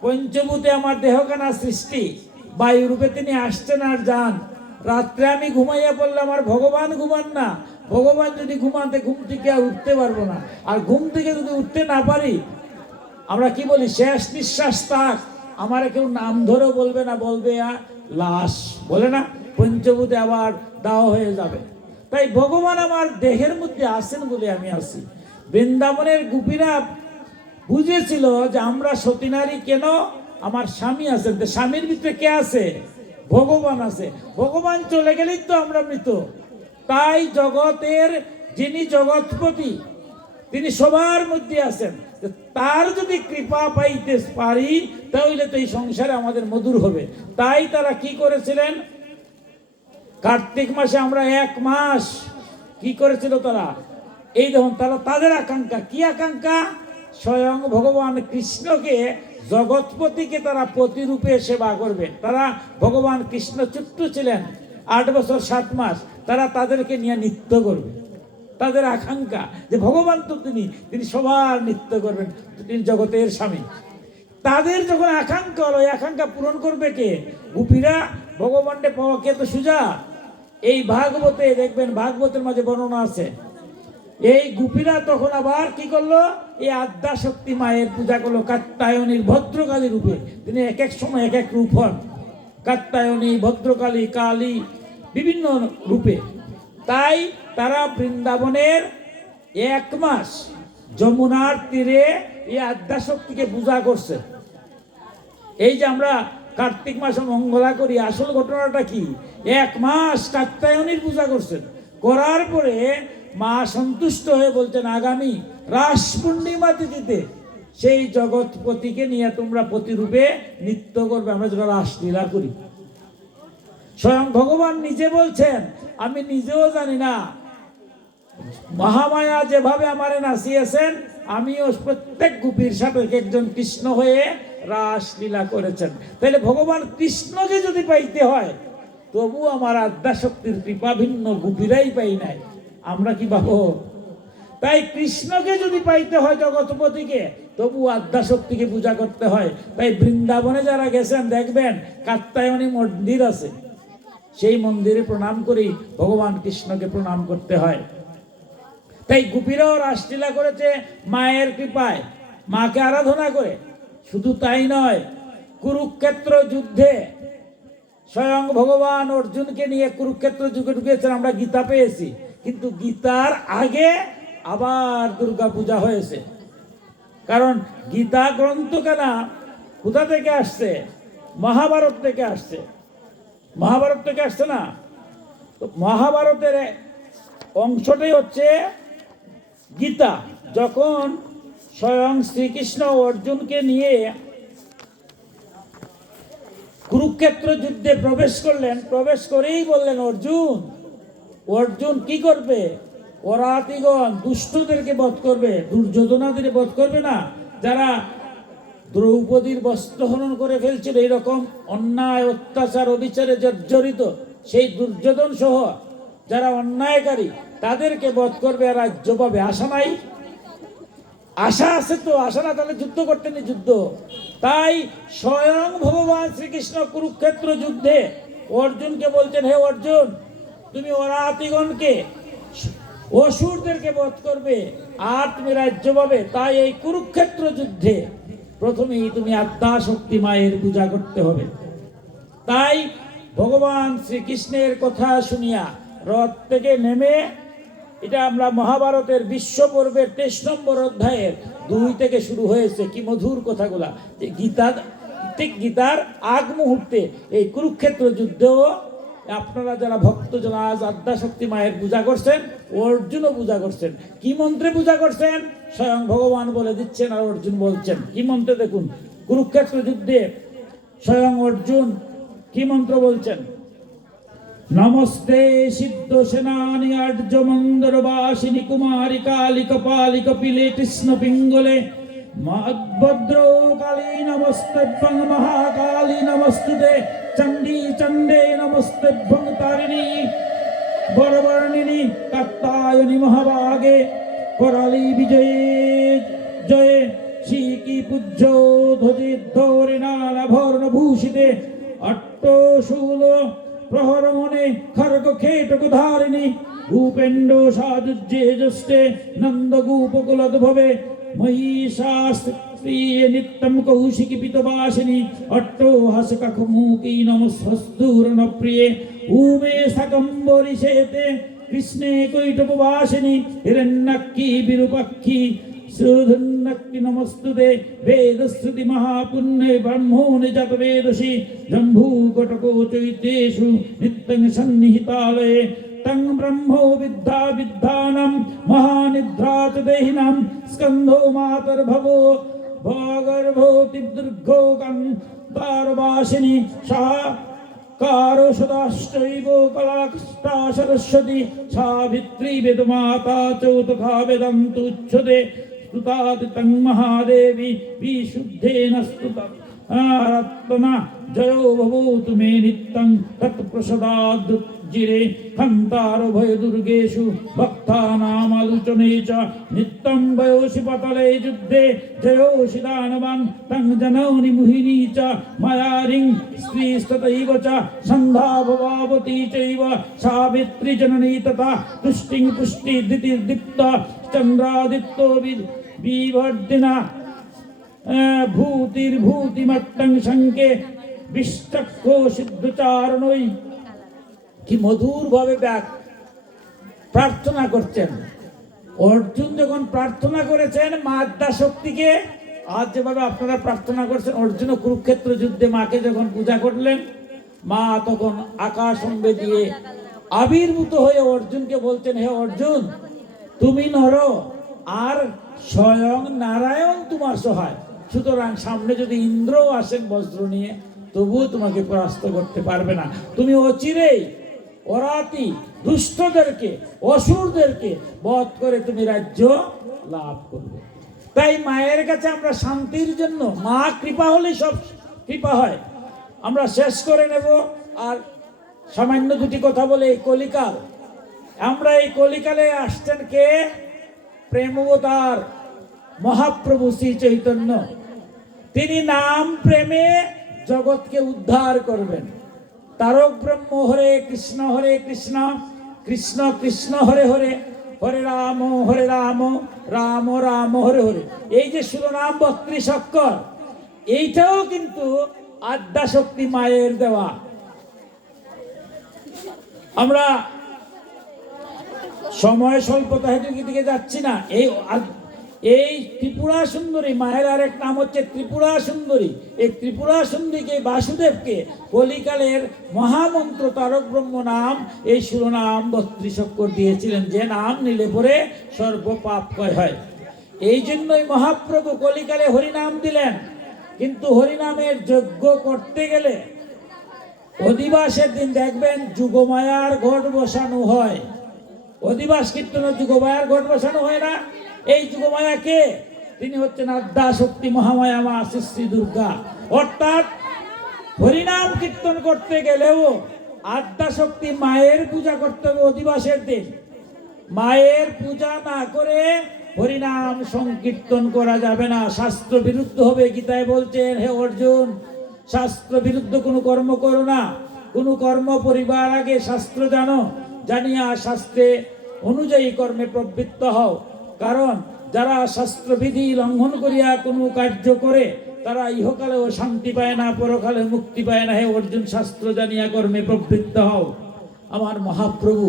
পঞ্চভূতে আমার দেহখানা সৃষ্টি, বায়ুরূপে তিনি আসছেন আর যান। রাত্রে আমি ঘুমাইয়া পড়লে আমার ভগবান ঘুমান না, ভগবান যদি ঘুমাতে ঘুম থেকে আর উঠতে পারবো না। আর ঘুম থেকে যদি উঠতে না পারি, আমরা কি বলি, শেষ নিঃশ্বাস থাক, আমার কেউ নাম ধরেও বলবে না, বলবে লাশ, বলে না, পঞ্চভূতে আবার দাও হয়ে যাবে। তাই ভগবান আমার দেহের মধ্যে আছেন বলে আমি আছি। বৃন্দাবনের গোপীরা বুঝেছিল যে আমরা সতী নারী কেন, আমার স্বামী আছেন, স্বামীর ভিতরে কে আছে? ভগবান আছে। ভগবান চলে গেলেই তো আমরা মৃত। তাই জগতের যিনি জগৎপতি, তিনি সবার মধ্যে আছেন। তার যদি কৃপা পাইতে পারি তাহলে তো এই সংসারে আমাদের মধুর হবে। তাই তারা কি করেছিলেন, কার্তিক মাসে আমরা 1 মাস কি করেছিল তারা, এই দেখুন, তারা তাদের আকাঙ্ক্ষা কি আকাঙ্ক্ষা, স্বয়ং ভগবান কৃষ্ণকে, জগৎপতিকে তারা প্রতিরূপে সেবা করবে। তারা ভগবান কৃষ্ণ ছোট্ট ছিলেন, 8 বছর 7 মাস, তারা তাদেরকে নিয়ে নৃত্য করবে। তাদের আকাঙ্ক্ষা যে ভগবান তো তিনি সবার নৃত্য করবেন, তিনি জগতের স্বামী। তাদের যখন আকাঙ্ক্ষা হলো, এই আকাঙ্ক্ষা পূরণ করবে কে? গোপীরা ভগবানকে পাওয়া কে তো সুজা। এই ভাগবতে দেখবেন, ভাগবতের মাঝে বর্ণনা আছে, এই গোপীরা তখন আবার কি করলো, এই আদ্যা শক্তি মায়ের পূজা করলো, কাত্যায়নীর ভদ্রকালী রূপে। তিনি এক এক সময় এক এক রূপ হন, কাত্যায়নী, ভদ্রকালী, কালী, বিভিন্ন রূপে। তাই তারা বৃন্দাবনের 1 মাস যমুনার তীরে এই আদ্যা শক্তিকে পূজা করছে। এই যে আমরা কার্তিক মাসে মঙ্গলা করি, আসল ঘটনাটা কি, 1 মাস কাত্যায়নীর পূজা করছেন। করার পরে মা সন্তুষ্ট হয়ে বলছেন, আগামী রাস পূর্ণিমা তিথিতে সেই জগৎপতিকে নিয়ে তোমরা প্রতিরূপে নৃত্য করবে, আমরা যেটা রাসলীলা করি। স্বয়ং ভগবান নিজে বলছেন, আমি নিজেও জানি না, মহামায়া যেভাবে আমারে নাচিয়েছেন, আমিও প্রত্যেক গোপীর সাথে একজন কৃষ্ণ হয়ে রাসলীলা করেছেন। তাহলে ভগবান কৃষ্ণকে যদি পাইতে হয়, তবু আমার আদ্যা শক্তির কৃপা ভিন্ন গোপীরাই পাই নাই, আমরা কি পাবো? তাই কৃষ্ণকে যদি পাইতে হয়, জগৎপতিকে, তবু আদ্যা শক্তিকে পূজা করতে হয়। তাই বৃন্দাবনে যারা গেছেন দেখবেন কাত্যায়নী মন্দির আছে, সেই মন্দিরে প্রণাম করি ভগবান কৃষ্ণকে প্রণাম করতে হয়। তাই গোপীরাও রাসলীলা করেছে মায়ের কৃপায়, মাকে আরাধনা করে। শুধু তাই নয়, কুরুক্ষেত্র যুদ্ধে স্বয়ং ভগবান অর্জুনকে নিয়ে কুরুক্ষেত্র যুগে ঢুকেছেন, আমরা গীতা পেয়েছি। কিন্তু গীতার আগে আবার দুর্গা পূজা হয়েছে, কারণ গীতা গ্রন্থ কেনা কোথা থেকে আসছে? মহাভারত থেকে আসছে। মহাভারত থেকে আসছে না? তো মহাভারতের অংশটাই হচ্ছে গীতা। যখন স্বয়ং শ্রীকৃষ্ণ অর্জুনকে নিয়ে কুরুক্ষেত্র যুদ্ধে প্রবেশ করলেন, প্রবেশ করেই বললেন, অর্জুন, অর্জুন কি করবে? অরাতিগণ দুষ্টদেরকে বধ করবে, দুর্যোধনাদের বধ করবে না, যারা দ্রৌপদীর বস্ত্র হরণ করে ফেলছিল, এইরকম অন্যায় অত্যাচার অবিচারে জর্জরিত সেই দুর্যোধন সহ যারা অন্যায়কারী, তাদেরকে বধ করবে আর রাজ্য পাবে। আশা নাই? আশা আছে তো, আশা না তাহলে যুদ্ধ করতেন যুদ্ধ। তাই স্বয়ং ভগবান শ্রীকৃষ্ণ কুরুক্ষেত্র যুদ্ধে অর্জুনকে বলছেন, হে অর্জুন, তুমি অরাতিগণকে, অসুরদেরকে বধ করবে আর তুমি রাজ্য পাবে। তাই এই কুরুক্ষেত্র যুদ্ধে প্রথমেই তুমি আদ্যা শক্তি মায়ের পূজা করতে হবে। তাই ভগবান শ্রীকৃষ্ণের কথা শুনিয়া রথ থেকে নেমে, এটা আমরা মহাভারতের বিশ্ব পর্বের 23 নম্বর অধ্যায়ের 2 থেকে শুরু হয়েছে। কি মধুর কথাগুলা, যে গীতার ঠিক গীতার আগ মুহূর্তে এই কুরুক্ষেত্র যুদ্ধেও আপনারা যারা ভক্তজন আজ আদ্যা শক্তি মায়ের পূজা করছেন, অর্জুনও পূজা করছেন। কি মন্ত্রে পূজা করছেন? স্বয়ং ভগবান বলে দিচ্ছেন আর অর্জুন বলছেন। কি মন্ত্রে দেখুন, কুরুক্ষেত্র যুদ্ধে স্বয়ং অর্জুন কি মন্ত্র বলছেন? নমস্তে সিদ্ধ সেনানি আর্য মন্দর বাসিনী কুমারী কালী কপালী কপিলে কৃষ্ণ পিঙ্গলে ভদ্র কালী নমস্তেভ্যং মহাকালী নমস্তুতে চণ্ডী চণ্ডে নমস্তেভ্যং তারিণী বরবর্ণিনী কাত্তায়নী মহাভাগে করালি বিজয়ে জয়ে শিকি পূজ্য ধ্বজিত ধরিণালাভর্ণ ভূষিতে অট্টশূল প্রহর মনে খর্গ খেটক ধারিণী ভূপেন্দ্র সাজুজ্যে জ্যেষ্ঠে নন্দ গোপকুলোদ্ভবে মহিষাস্ত্রিয়ে নিত্যম কৌশিকি পিতবাসিনী অট্টহাস কাকুমুখী নমস্তুরণ প্রিয়ে উমে সকম্বরি শেতে কৃষ্ণে কৈটপবাসিনী হিরণ্যাক্ষী বিরূপাক্ষী শ্রুধন্যক্তি নমস্তুতে বেদশ্রুতি মহাপুণ্যে ব্রহ্মণে জাত বেদসি জম্ভূ কটকো চৈতেষু নিত্যং সন্নিহিতালয়ে তং ব্রহ্মো বিদ্যা বিদ্যানাম মহানিদ্রা চ দেহিনাম স্কন্ধো মাতর্ভবো ভগর্ভোতি দুর্গো কান্তারবাসিনী সা কারো সদাশ্চৈব কলাকষ্টা সরস্বতী সাবিত্রী বেদমাতা চ তথা বেদান্তু উচ্যতে स्तुतात् तं महादेवी विशुद्धेन स्तुता रत्ना जयो भवतु मे नित्यं तत्प्रसादाद्जिरे खन्तारो भय दुर्गेषु भक्तानामालोचने च नित्यं वयोषि पतले युद्धे जयोषि दानवान् तं जनौनि मुहिनी च मायारिं स्त्रीस्तथैव च सन्धा भवावती चैव सावित्री जननी तथा तुष्टिं पुष्टिर्दितिर्दीप्ता चन्द्रादित्यो विवर्धिना भूतिर्भूतिमट्टं शंके विष्टक्को सिद्धचारणोई কি মধুর ভাবে প্রার্থনা করছেন। অর্জুন যখন প্রার্থনা করেছেন মা আদ্যা শক্তিকে, আজ যেভাবে আপনারা প্রার্থনা করছেন, অর্জুন কুরুক্ষেত্র যুদ্ধে মাকে যখন পূজা করলেন, মা তখন আকাশ অম্বে দিয়ে আবির্ভূত হয়ে অর্জুনকে বলছেন, হে অর্জুন তুমি নর আর স্বয়ং নারায়ণ তোমার সহায়, সুতরাং সামনে যদি ইন্দ্র আসেন বজ্র নিয়ে তবুও তোমাকে পরাস্ত করতে পারবে না, তুমি অচিরেই অরাতি দুষ্টদেরকে অসুরদেরকে বধ করে তুমি রাজ্য লাভ করবে। তাই মায়ের কাছে আমরা শান্তির জন্য, মা কৃপা হলে সব কৃপা হয়। আমরা শেষ করে নেব আর সামান্য দুটি কথা বলে এই কলিকাল, আমরা এই কলিকালে আসছেন কে? প্রেমবতার মহাপ্রভু শ্রী চৈতন্য। তিনি নাম প্রেমে জগৎকে উদ্ধার করবেন। তারক ব্রহ্ম হরে কৃষ্ণ কৃষ্ণ কৃষ্ণ হরে হরে, হরে রাম রাম রাম হরে হরে। এই যে শিরোনাম 32 অক্ষর, এইটাও কিন্তু আদ্যা শক্তি মায়ের দেওয়া। আমরা সময় স্বল্পতা হেতু দিকে যাচ্ছি না। এই ত্রিপুরা সুন্দরী মায়ের আরেক নাম হচ্ছে ত্রিপুরা সুন্দরী। এই ত্রিপুরা সুন্দরীকে বাসুদেবকে কলিকালের মহামন্ত্র তারক ব্রহ্ম নাম এই শিরোনাম 32 অক্ষর দিয়েছিলেন, যে নাম নিলে পরে সর্ব পাপ ক্ষয় হয়। এই জন্যই মহাপ্রভু কলিকালে হরিনাম দিলেন। কিন্তু হরিনামের যজ্ঞ করতে গেলে অধিবাসের দিন দেখবেন যুগমায়ার ঘট বসানো হয়। অধিবাস কীর্তনের যুগমায়ার ঘট বসানো হয় না? এই যুগমায়া কে? তিনি হচ্ছেন আদ্যা শক্তি মহামায়া মা শ্রী দুর্গা। অর্থাৎ হরিনাম কীর্তন করতে গেলেও আদ্যা শক্তি মায়ের পূজা করতে হবে অধিবাসের দিন। মায়ের পূজা না করে হরিনাম সংকীর্তন করা যাবে না, শাস্ত্র বিরুদ্ধ হবে। গীতায় বলছেন, হে অর্জুন শাস্ত্র বিরুদ্ধ কোনো কর্ম করো না, কোনো কর্ম পরিবার আগে শাস্ত্র জানো, জানিয়া শাস্ত্রে অনুযায়ী কর্মে প্রবৃত্ত হও। কারণ যারা শাস্ত্রবিধি লঙ্ঘন করিয়া কোনো কার্য করে তারা ইহকালেও শান্তি পায় না, পরকালে মুক্তি পায় না। হে অর্জুন শাস্ত্র জানিয়া কর্মে প্রবৃত্ত হও। আমার মহাপ্রভু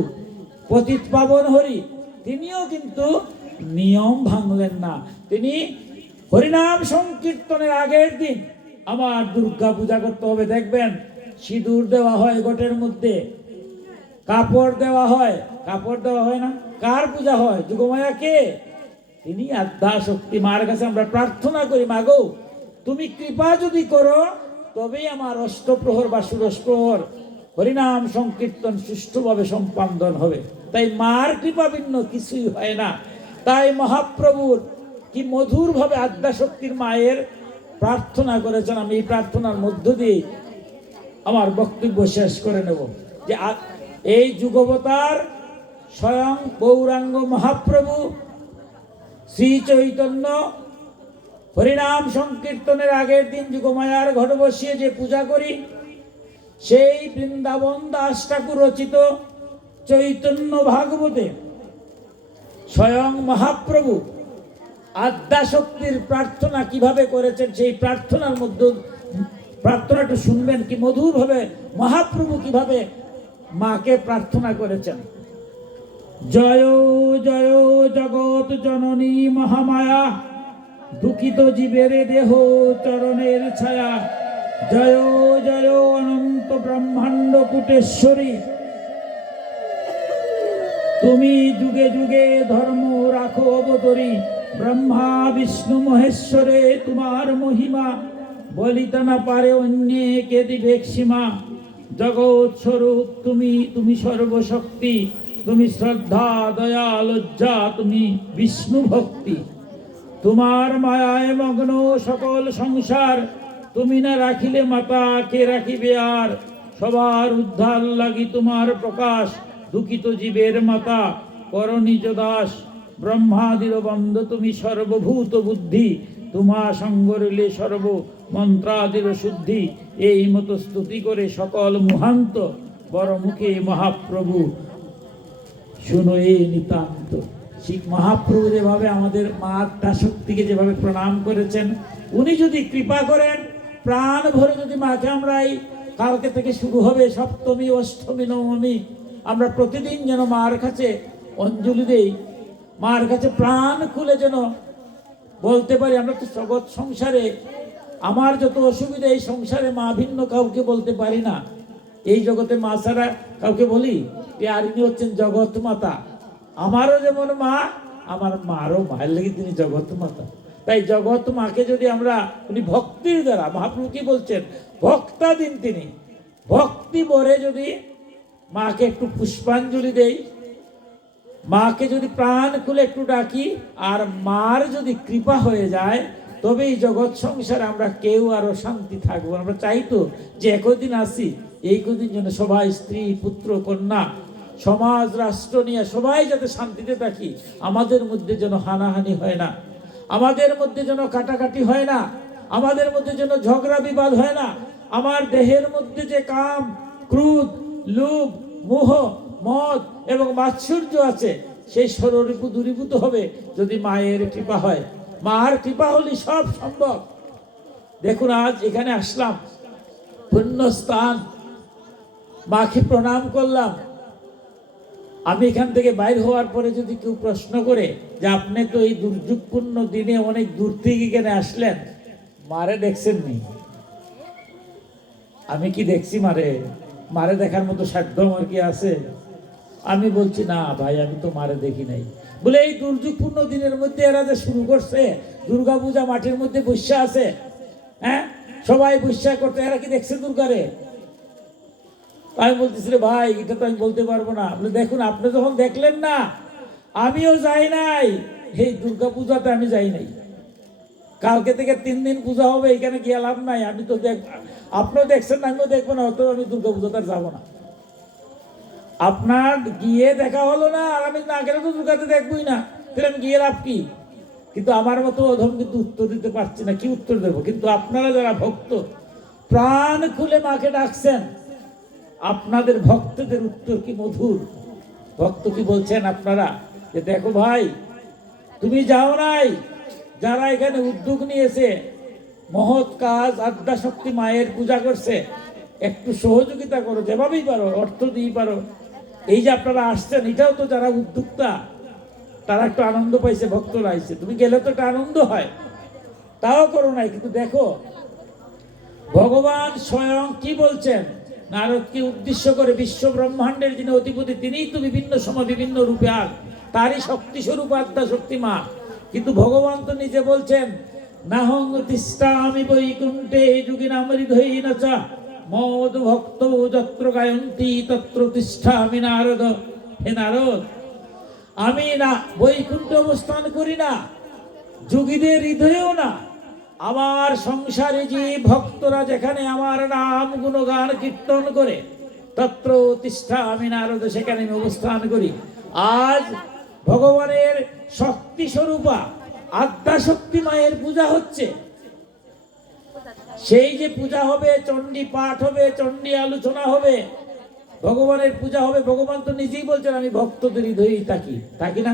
পতিত পাবন হরি, তিনিও কিন্তু নিয়ম ভাঙলেন না। তিনি হরিনাম সংকীর্তনের আগের দিন আমার দুর্গা পূজা করতে হবে। দেখবেন সিঁদুর দেওয়া হয় ঘটের মধ্যে, কাপড় দেওয়া হয়, কাপড় দেওয়া হয় না? কার পূজা হয়? যুগমায়া কে? তিনি আদ্যা শক্তি মার কাছে আমরা প্রার্থনা করি, মাগো তুমি কৃপা যদি করো তবেই আমার অষ্টপ্রহর বা ষোড়শ প্রহর হরিনাম সংকীর্তন সুষ্ঠুভাবে সম্পাদন হবে। তাই মার কৃপা ভিন্ন কিছুই হয় না। তাই মহাপ্রভুর কি মধুরভাবে আদ্যা শক্তির মায়ের প্রার্থনা করেছেন। আমি এই প্রার্থনার মধ্য দিয়ে আমার বক্তব্য শেষ করে নেব। যে এই যুগবতার স্বয়ং গৌরাঙ্গ মহাপ্রভু শ্রী চৈতন্য হরিনাম সংকীর্তনের আগের দিন যুগমায়ার ঘট বসিয়ে যে পূজা করি, সেই বৃন্দাবন দাস ঠাকুর রচিত চৈতন্য ভাগবতে স্বয়ং মহাপ্রভু আদ্যাশক্তির প্রার্থনা কিভাবে করেছেন, সেই প্রার্থনার মধ্যে প্রার্থনাটা শুনবেন কি মধুর ভাবে মহাপ্রভু কিভাবে মাকে প্রার্থনা করেছেন। জয় জয় জগৎ জননী মহামায়া, দুঃখিত জীবের দেহ চরণের ছায়া। জয় জয় অনন্ত ব্রহ্মাণ্ড কুটেশ্বরী, তুমি যুগে যুগে ধর্ম রাখো অবতরী। ব্রহ্মা বিষ্ণু মহেশ্বরে তোমার মহিমা, বলিতে না পারে অন্যে কে দিবেক সীমা। জগৎ স্বরূপ তুমি, তুমি সর্বশক্তি, তুমি শ্রদ্ধা দয়া লজ্জা, তুমি বিষ্ণু ভক্তি। তোমার মায়ায় মগ্ন সকল সংসার, তুমি না রাখিলে মাতা কে রাখিবে আর। সবার উদ্ধার লাগি তোমার প্রকাশ, দুঃখিত জীবের মাতা কর নিজ দাস। ব্রহ্মাদির বন্ধ তুমি সর্বভূত বুদ্ধি, তোমা সঙ্গ রইলে সর্ব মন্ত্রাদির শুদ্ধি। এই মতো স্তুতি করে সকল মুহান্ত, বড় মুখে মহাপ্রভু শুনো এ নিতান্ত। শিখ মহাপ্রভু যেভাবে আমাদের মা শক্তিকে যেভাবে প্রণাম করেছেন, উনি যদি কৃপা করেন প্রাণ ভরে যদি মাকে আমরা এই কালকে থেকে শুরু হবে সপ্তমী অষ্টমী নবমী, আমরা প্রতিদিন যেন মার কাছে অঞ্জলি দেই, মার কাছে প্রাণ খুলে যেন বলতে পারি আমরা তো জগৎ সংসারে আমার যত অসুবিধা, এই সংসারে মা ভিন্ন কাউকে বলতে পারি না। এই জগতে মা ছাড়া কাউকে বলি, আর ইনি হচ্ছেন জগৎ মাতা। আমারও যেমন মা, আমার মারও মায়ের লেগে তিনি জগৎ মাতা। তাই জগৎ মাকে যদি আমরা, উনি ভক্তির দ্বারা, মহাপ্রভু কি বলছেন, ভক্তা দিন তিনি, ভক্তি ভরে যদি মাকে একটু পুষ্পাঞ্জলি দেই, মাকে যদি প্রাণ খুলে একটু ডাকি, আর মার যদি কৃপা হয়ে যায়, তবে এই জগৎ সংসারে আমরা কেউ আরো শান্তি থাকবো। আমরা চাইতো যে একদিন আসি, এই কদিন যেন সবাই স্ত্রী পুত্র কন্যা সমাজ রাষ্ট্র নিয়ে সবাই যাতে শান্তিতে থাকি, আমাদের মধ্যে যেন হানাহানি হয় না, আমাদের মধ্যে যেন কাটাকাটি হয় না, আমাদের মধ্যে যেন ঝগড়া বিবাদ হয় না। আমার দেহের মধ্যে যে কাম ক্রোধ লোভ মোহ মদ এবং মাৎসর্য আছে, সেই সর্বরিপু দূরীভূত হবে যদি মায়ের কৃপা হয়। মার কৃপা হলে সব সম্ভব। দেখুন আজ এখানে আসলাম, পুণ্য স্থান, মাকে প্রণাম করলাম। আমি এখান থেকে বাইর হওয়ার পরে যদি কেউ প্রশ্ন করে যে আপনি তো এই দুর্যোগপূর্ণ দিনে অনেক দূর থেকে এখানে আসলেন, মারে দেখছেন নি? আমি কি দেখছি মারে? মারে দেখার মতো সাধ্য আমার কি আছে? আমি বলছি না ভাই, আমি তো মারে দেখি নাই। বলে এই দুর্যোগপূর্ণ দিনের মধ্যে এরা যে শুরু করছে, দুর্গাপূজা মাঠের মধ্যে বৈশা আছে, হ্যাঁ সবাই বৈশা করতে, এরা কি দেখছে দুর্গারে? আমি বলতেছি রে ভাই, এটা তো আমি বলতে পারবো না। বলে দেখুন, আপনি যখন দেখলেন না, আমিও যাই নাই এই দুর্গা পূজাতে, আমি যাই নাই। কালকে থেকে 3 দিন পূজা হবে, এখানে গিয়ে লাভ নাই। আমি তো আপনিও দেখছেন না, আমিও দেখবো না, অত আমি দুর্গা পূজাতে আর যাবো না। আপনার গিয়ে দেখা হলো না, আর আমি না গেলে তো দুর্গাতে দেখবোই না, তাহলে আমি গিয়ে লাভ কি? কিন্তু আমার মতো অধম কিন্তু উত্তর দিতে পারছি না, কি উত্তর দেবো? কিন্তু আপনারা যারা ভক্ত প্রাণ খুলে মাকে ডাকছেন, আপনাদের ভক্তদের উত্তর কি মধুর। ভক্ত কি বলছেন আপনারা, যে দেখো ভাই তুমি যাও নাই, যারা এখানে উদ্যোগ নিয়েছে মহৎ কাজ, আদ্যাশক্তি মায়ের পূজা করছে, একটু সহযোগিতা করো, যেভাবেই পারো, অর্থ দিয়ে পারো। এই যে আপনারা আসছেন, এটাও তো যারা উদ্যোক্তা, তারা একটু আনন্দ পাইছে, ভক্তরা আইছে, তুমি গেলে তো একটা আনন্দ হয়, তাও করো নাই। কিন্তু দেখো ভগবান স্বয়ং কি বলছেন নারদকে উদ্দেশ্য করে, বিশ্ব ব্রহ্মাণ্ডের যিনি অধিপতি, তিনিই তো বিভিন্ন সময় বিভিন্ন রূপে, আর তারই শক্তি স্বরূপ আদ্যা শক্তি মা। কিন্তু ভগবান তো নিজে বলছেন, নাহং তিষ্ঠামি বৈকুণ্ঠে যোগিনাম হৃদয়ীন চ মদ ভক্ত যত্র গায়ন্তি তত্র তিষ্ঠামি নারদ। হে নারদ, আমি না বৈকুণ্ঠে অবস্থান করি না, যোগীদের হৃদয়েও না, আমার সংসারে যে ভক্তরা যেখানে আমার নাম গুণগান কীর্তন করে, তত্র তিষ্ঠামি নারদ, সেখানে আমি অবস্থান করি। আজ ভগবানের শক্তি স্বরূপা আদ্যা শক্তি মায়ের পূজা হচ্ছে। সেই যে পূজা হবে, চণ্ডী পাঠ হবে, চণ্ডী আলোচনা হবে, ভগবানের পূজা হবে। ভগবান তো নিজেই বলছেন আমি ভক্তদের হৃদয়েই থাকি না?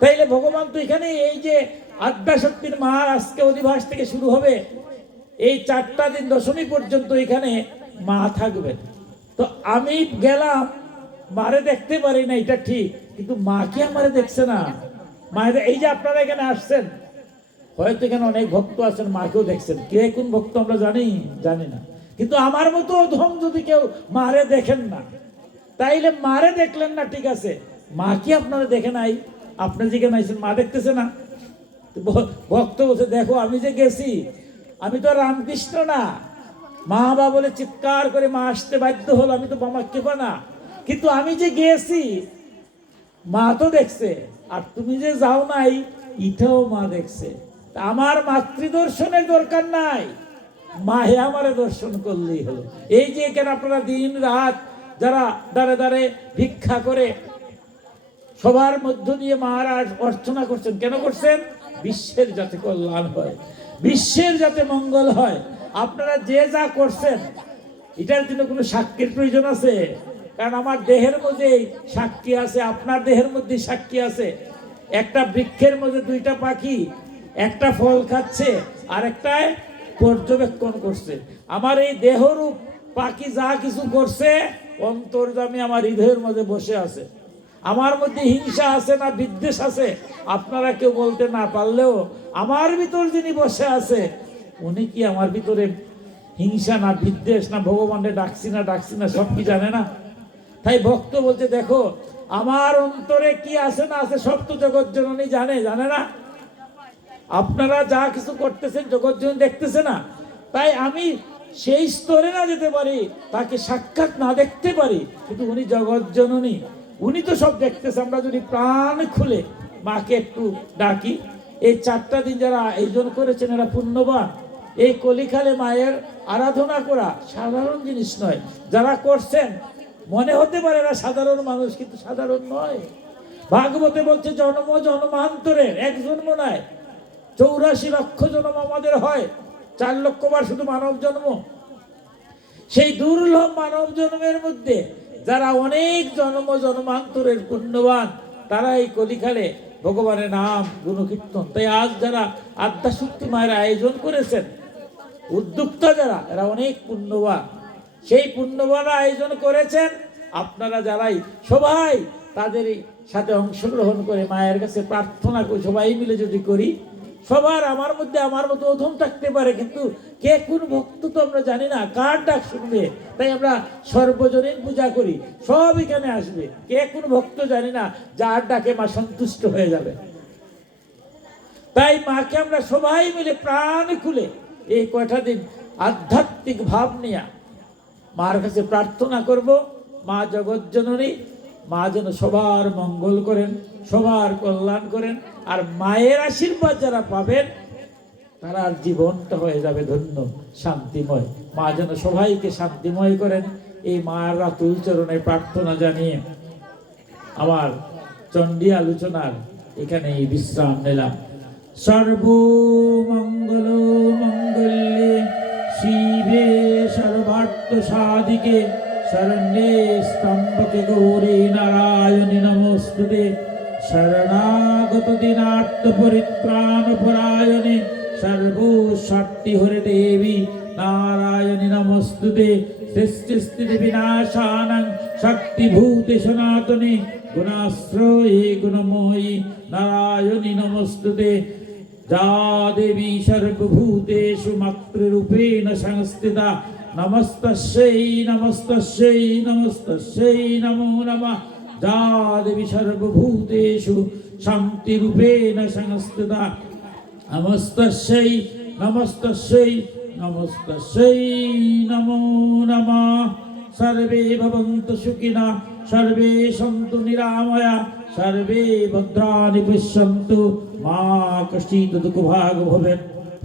তাইলে ভগবান তো এখানে এই যে আদ্যা শক্তির মার আজকে অধিবাস থেকে শুরু হবে, এই 4টা দিন দশমী পর্যন্ত এখানে মা থাকবেন। তো আমি গেলাম, মারে দেখতে পারি না, এটা ঠিক, কিন্তু মা কি আমারে দেখছে না? মায়ের এই যে আপনারা এখানে আসছেন, হয়তো এখানে অনেক ভক্ত আছেন, মাকেও দেখছেন। কে কোন ভক্ত আমরা জানি না, কিন্তু আমার মতো অধম যদি কেউ মারে দেখেন না, তাইলে মারে দেখলেন না, ঠিক আছে, মা কি আপনারা দেখে নাই? আপনি যেখানে আইছেন মা দেখতেছে না? ভক্ত বলছে দেখো আমি যে গেছি, আমি তো রামকৃষ্ণ না, মা বাবা বলে চিৎকার করে মা আসতে বাধ্য হলো, আমি তো বাবা কেবা না, কিন্তু আমি যে গেছি মা তো দেখছে, আর তুমি যে যাও নাই এটাও মা দেখছে। আমার মাতৃদর্শনের দরকার নাই, মাহে আমারে দর্শন করলেই হলো। এই যে এখানে আপনারা দিন রাত যারা দাঁড়ে দাঁড়ে ভিক্ষা করে সবার মধ্য দিয়ে মহারাজ অর্চনা করছেন, কেন করছেন? বিশ্বের যাতে কল্যাণ হয়, বিশ্বের যাতে মঙ্গল হয়। আপনারা যে যা করছেন এটার জন্য কোনো সাক্ষীর প্রয়োজন আছে? কারণ আমার দেহের মধ্যে সাক্ষী আছে, আপনার দেহের মধ্যে সাক্ষী আছে। একটা বৃক্ষের মধ্যে 2টা পাখি, একটা ফল খাচ্ছে আর একটায় পর্যবেক্ষণ করছে। আমার এই দেহরূপ পাখি যা কিছু করছে, অন্তর্যামী আমার হৃদয়ের মধ্যে বসে আছে। আমার মধ্যে হিংসা আছে না বিদ্বেষ আছে, আপনারা কেউ বলতে না পারলেও আমার ভিতর যিনি বসে আছে উনি কি আমার ভিতরে হিংসা না বিদ্বেষ না ভগবানের ডাকছি না সব কি জানে না? তাই ভক্ত বলছে দেখো আমার অন্তরে কি আছে না আছে সব তো জগৎ জননী জানে না? আপনারা যা কিছু করতেছেন জগৎ জননী দেখতেছে না? তাই আমি সেই স্তরে না যেতে পারি, তাকে সাক্ষাৎ না দেখতে পারি, কিন্তু উনি জগৎ জননী, উনি তো সব দেখতেছে। আমরা যদি প্রাণ খুলে মাকে একটু ডাকি, এই 4টা দিন যারা আয়োজন করেছেন এরা পুণ্যবান। এই কলিকালে মায়ের আরাধনা করা সাধারণ জিনিস নয়। যারা করছেন মনে হতে পারে এরা সাধারণ মানুষ, কিন্তু সাধারণ নয়। ভাগবতে বলছে জন্ম জন্মান্তরের, এক জন্ম নয়, 84 লক্ষ জন্ম আমাদের হয়, 4 লক্ষবার শুধু মানব জন্ম। সেই দুর্লভ মানব জন্মের মধ্যে যারা অনেক জন্মান্তরের পুণ্যবান, তারা এই কলিকালে ভগবানের নাম গুণকীর্তন। তাই আজ যারা আদ্যা শক্তি মায়ের আয়োজন করেছেন, উদ্যোক্তা যারা, এরা অনেক পুণ্যবান। সেই পুণ্যবান আয়োজন করেছেন, আপনারা যারাই সবাই তাদের সাথে অংশগ্রহণ করে মায়ের কাছে প্রার্থনা করি, সবাই মিলে যদি করি, সবার আমার মধ্যে আমার মতো অধম থাকতে পারে, কিন্তু কে কোন ভক্ত তো আমরা জানি না, কার ডাক শুনবে। তাই আমরা সর্বজনীন পূজা করি, সব এখানে আসবে, কে কোন ভক্ত জানি না, যার ডাকে মা সন্তুষ্ট হয়ে যাবে। তাই মাকে আমরা সবাই মিলে প্রাণ খুলে এই কয়টা দিন আধ্যাত্মিক ভাব নিয়ে মার কাছে প্রার্থনা করব। মা জগৎজননী, মা যেন সবার মঙ্গল করেন, সবার কল্যাণ করেন। আর মায়ের আশীর্বাদ যারা পাবেন তারা জীবনটা হয়ে যাবে ধন্য, শান্তিময়। মা যেন সবাইকে শান্তিময় করেন, এই মায়ের রাতুল চরণে প্রার্থনা জানিয়ে আমার চণ্ডী আলোচনার এখানে বিশ্রাম নিলাম। সর্বমঙ্গল মঙ্গলে শিবে সর্বার্থ সাধিকে শরণ্যে স্তম্ভকে গৌরী নারায়ণী নমস্তুতে। শরণাগত দীনার্থ পরিত্রাণ পরায়ণে সর্বশক্তি হরে দেবী নারায়ণী নমস্তুতে। সৃষ্টি স্থিতি বিনাশানাং শক্তিভূতে সনাতনে গুণাশ্রয়ে গুণময়ী নারায়ণী নমস্তুতে। যা দেবী সর্বভূতেষু মাতৃরূপেণ সংস্থিতা নমস্তস্যৈ নমস্তস্যৈ নমস্তস্যৈ নমো নমঃ। যা দেবী সর্বভূতেষু শান্তিরূপেণ সংস্থিতা নমস্তস্যৈ নমস্তস্যৈ নমস্তস্যৈ নমো নমঃ। সর্বে ভবন্তু সুখিনঃ, সর্বে সন্তু নিরাময়া, সর্বে ভদ্রাণি পশ্যন্তু, মা কশ্চিৎ দুঃখভাগ ভবেৎ।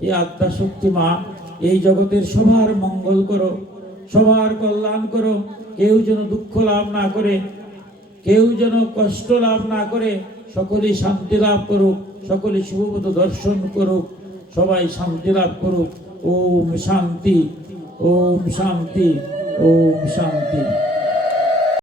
এই আদ্যা শক্তি মা এই জগতের সবার মঙ্গল করো, সবার কল্যাণ করো, কেউ যেন দুঃখ লাভ না করে, কেউ যেন কষ্ট লাভ না করে, সকলেই শান্তি লাভ করুক, সকলে শুভপথ দর্শন করুক, সবাই শান্তি লাভ করুক। ওম শান্তি, ওম শান্তি, ওম শান্তি।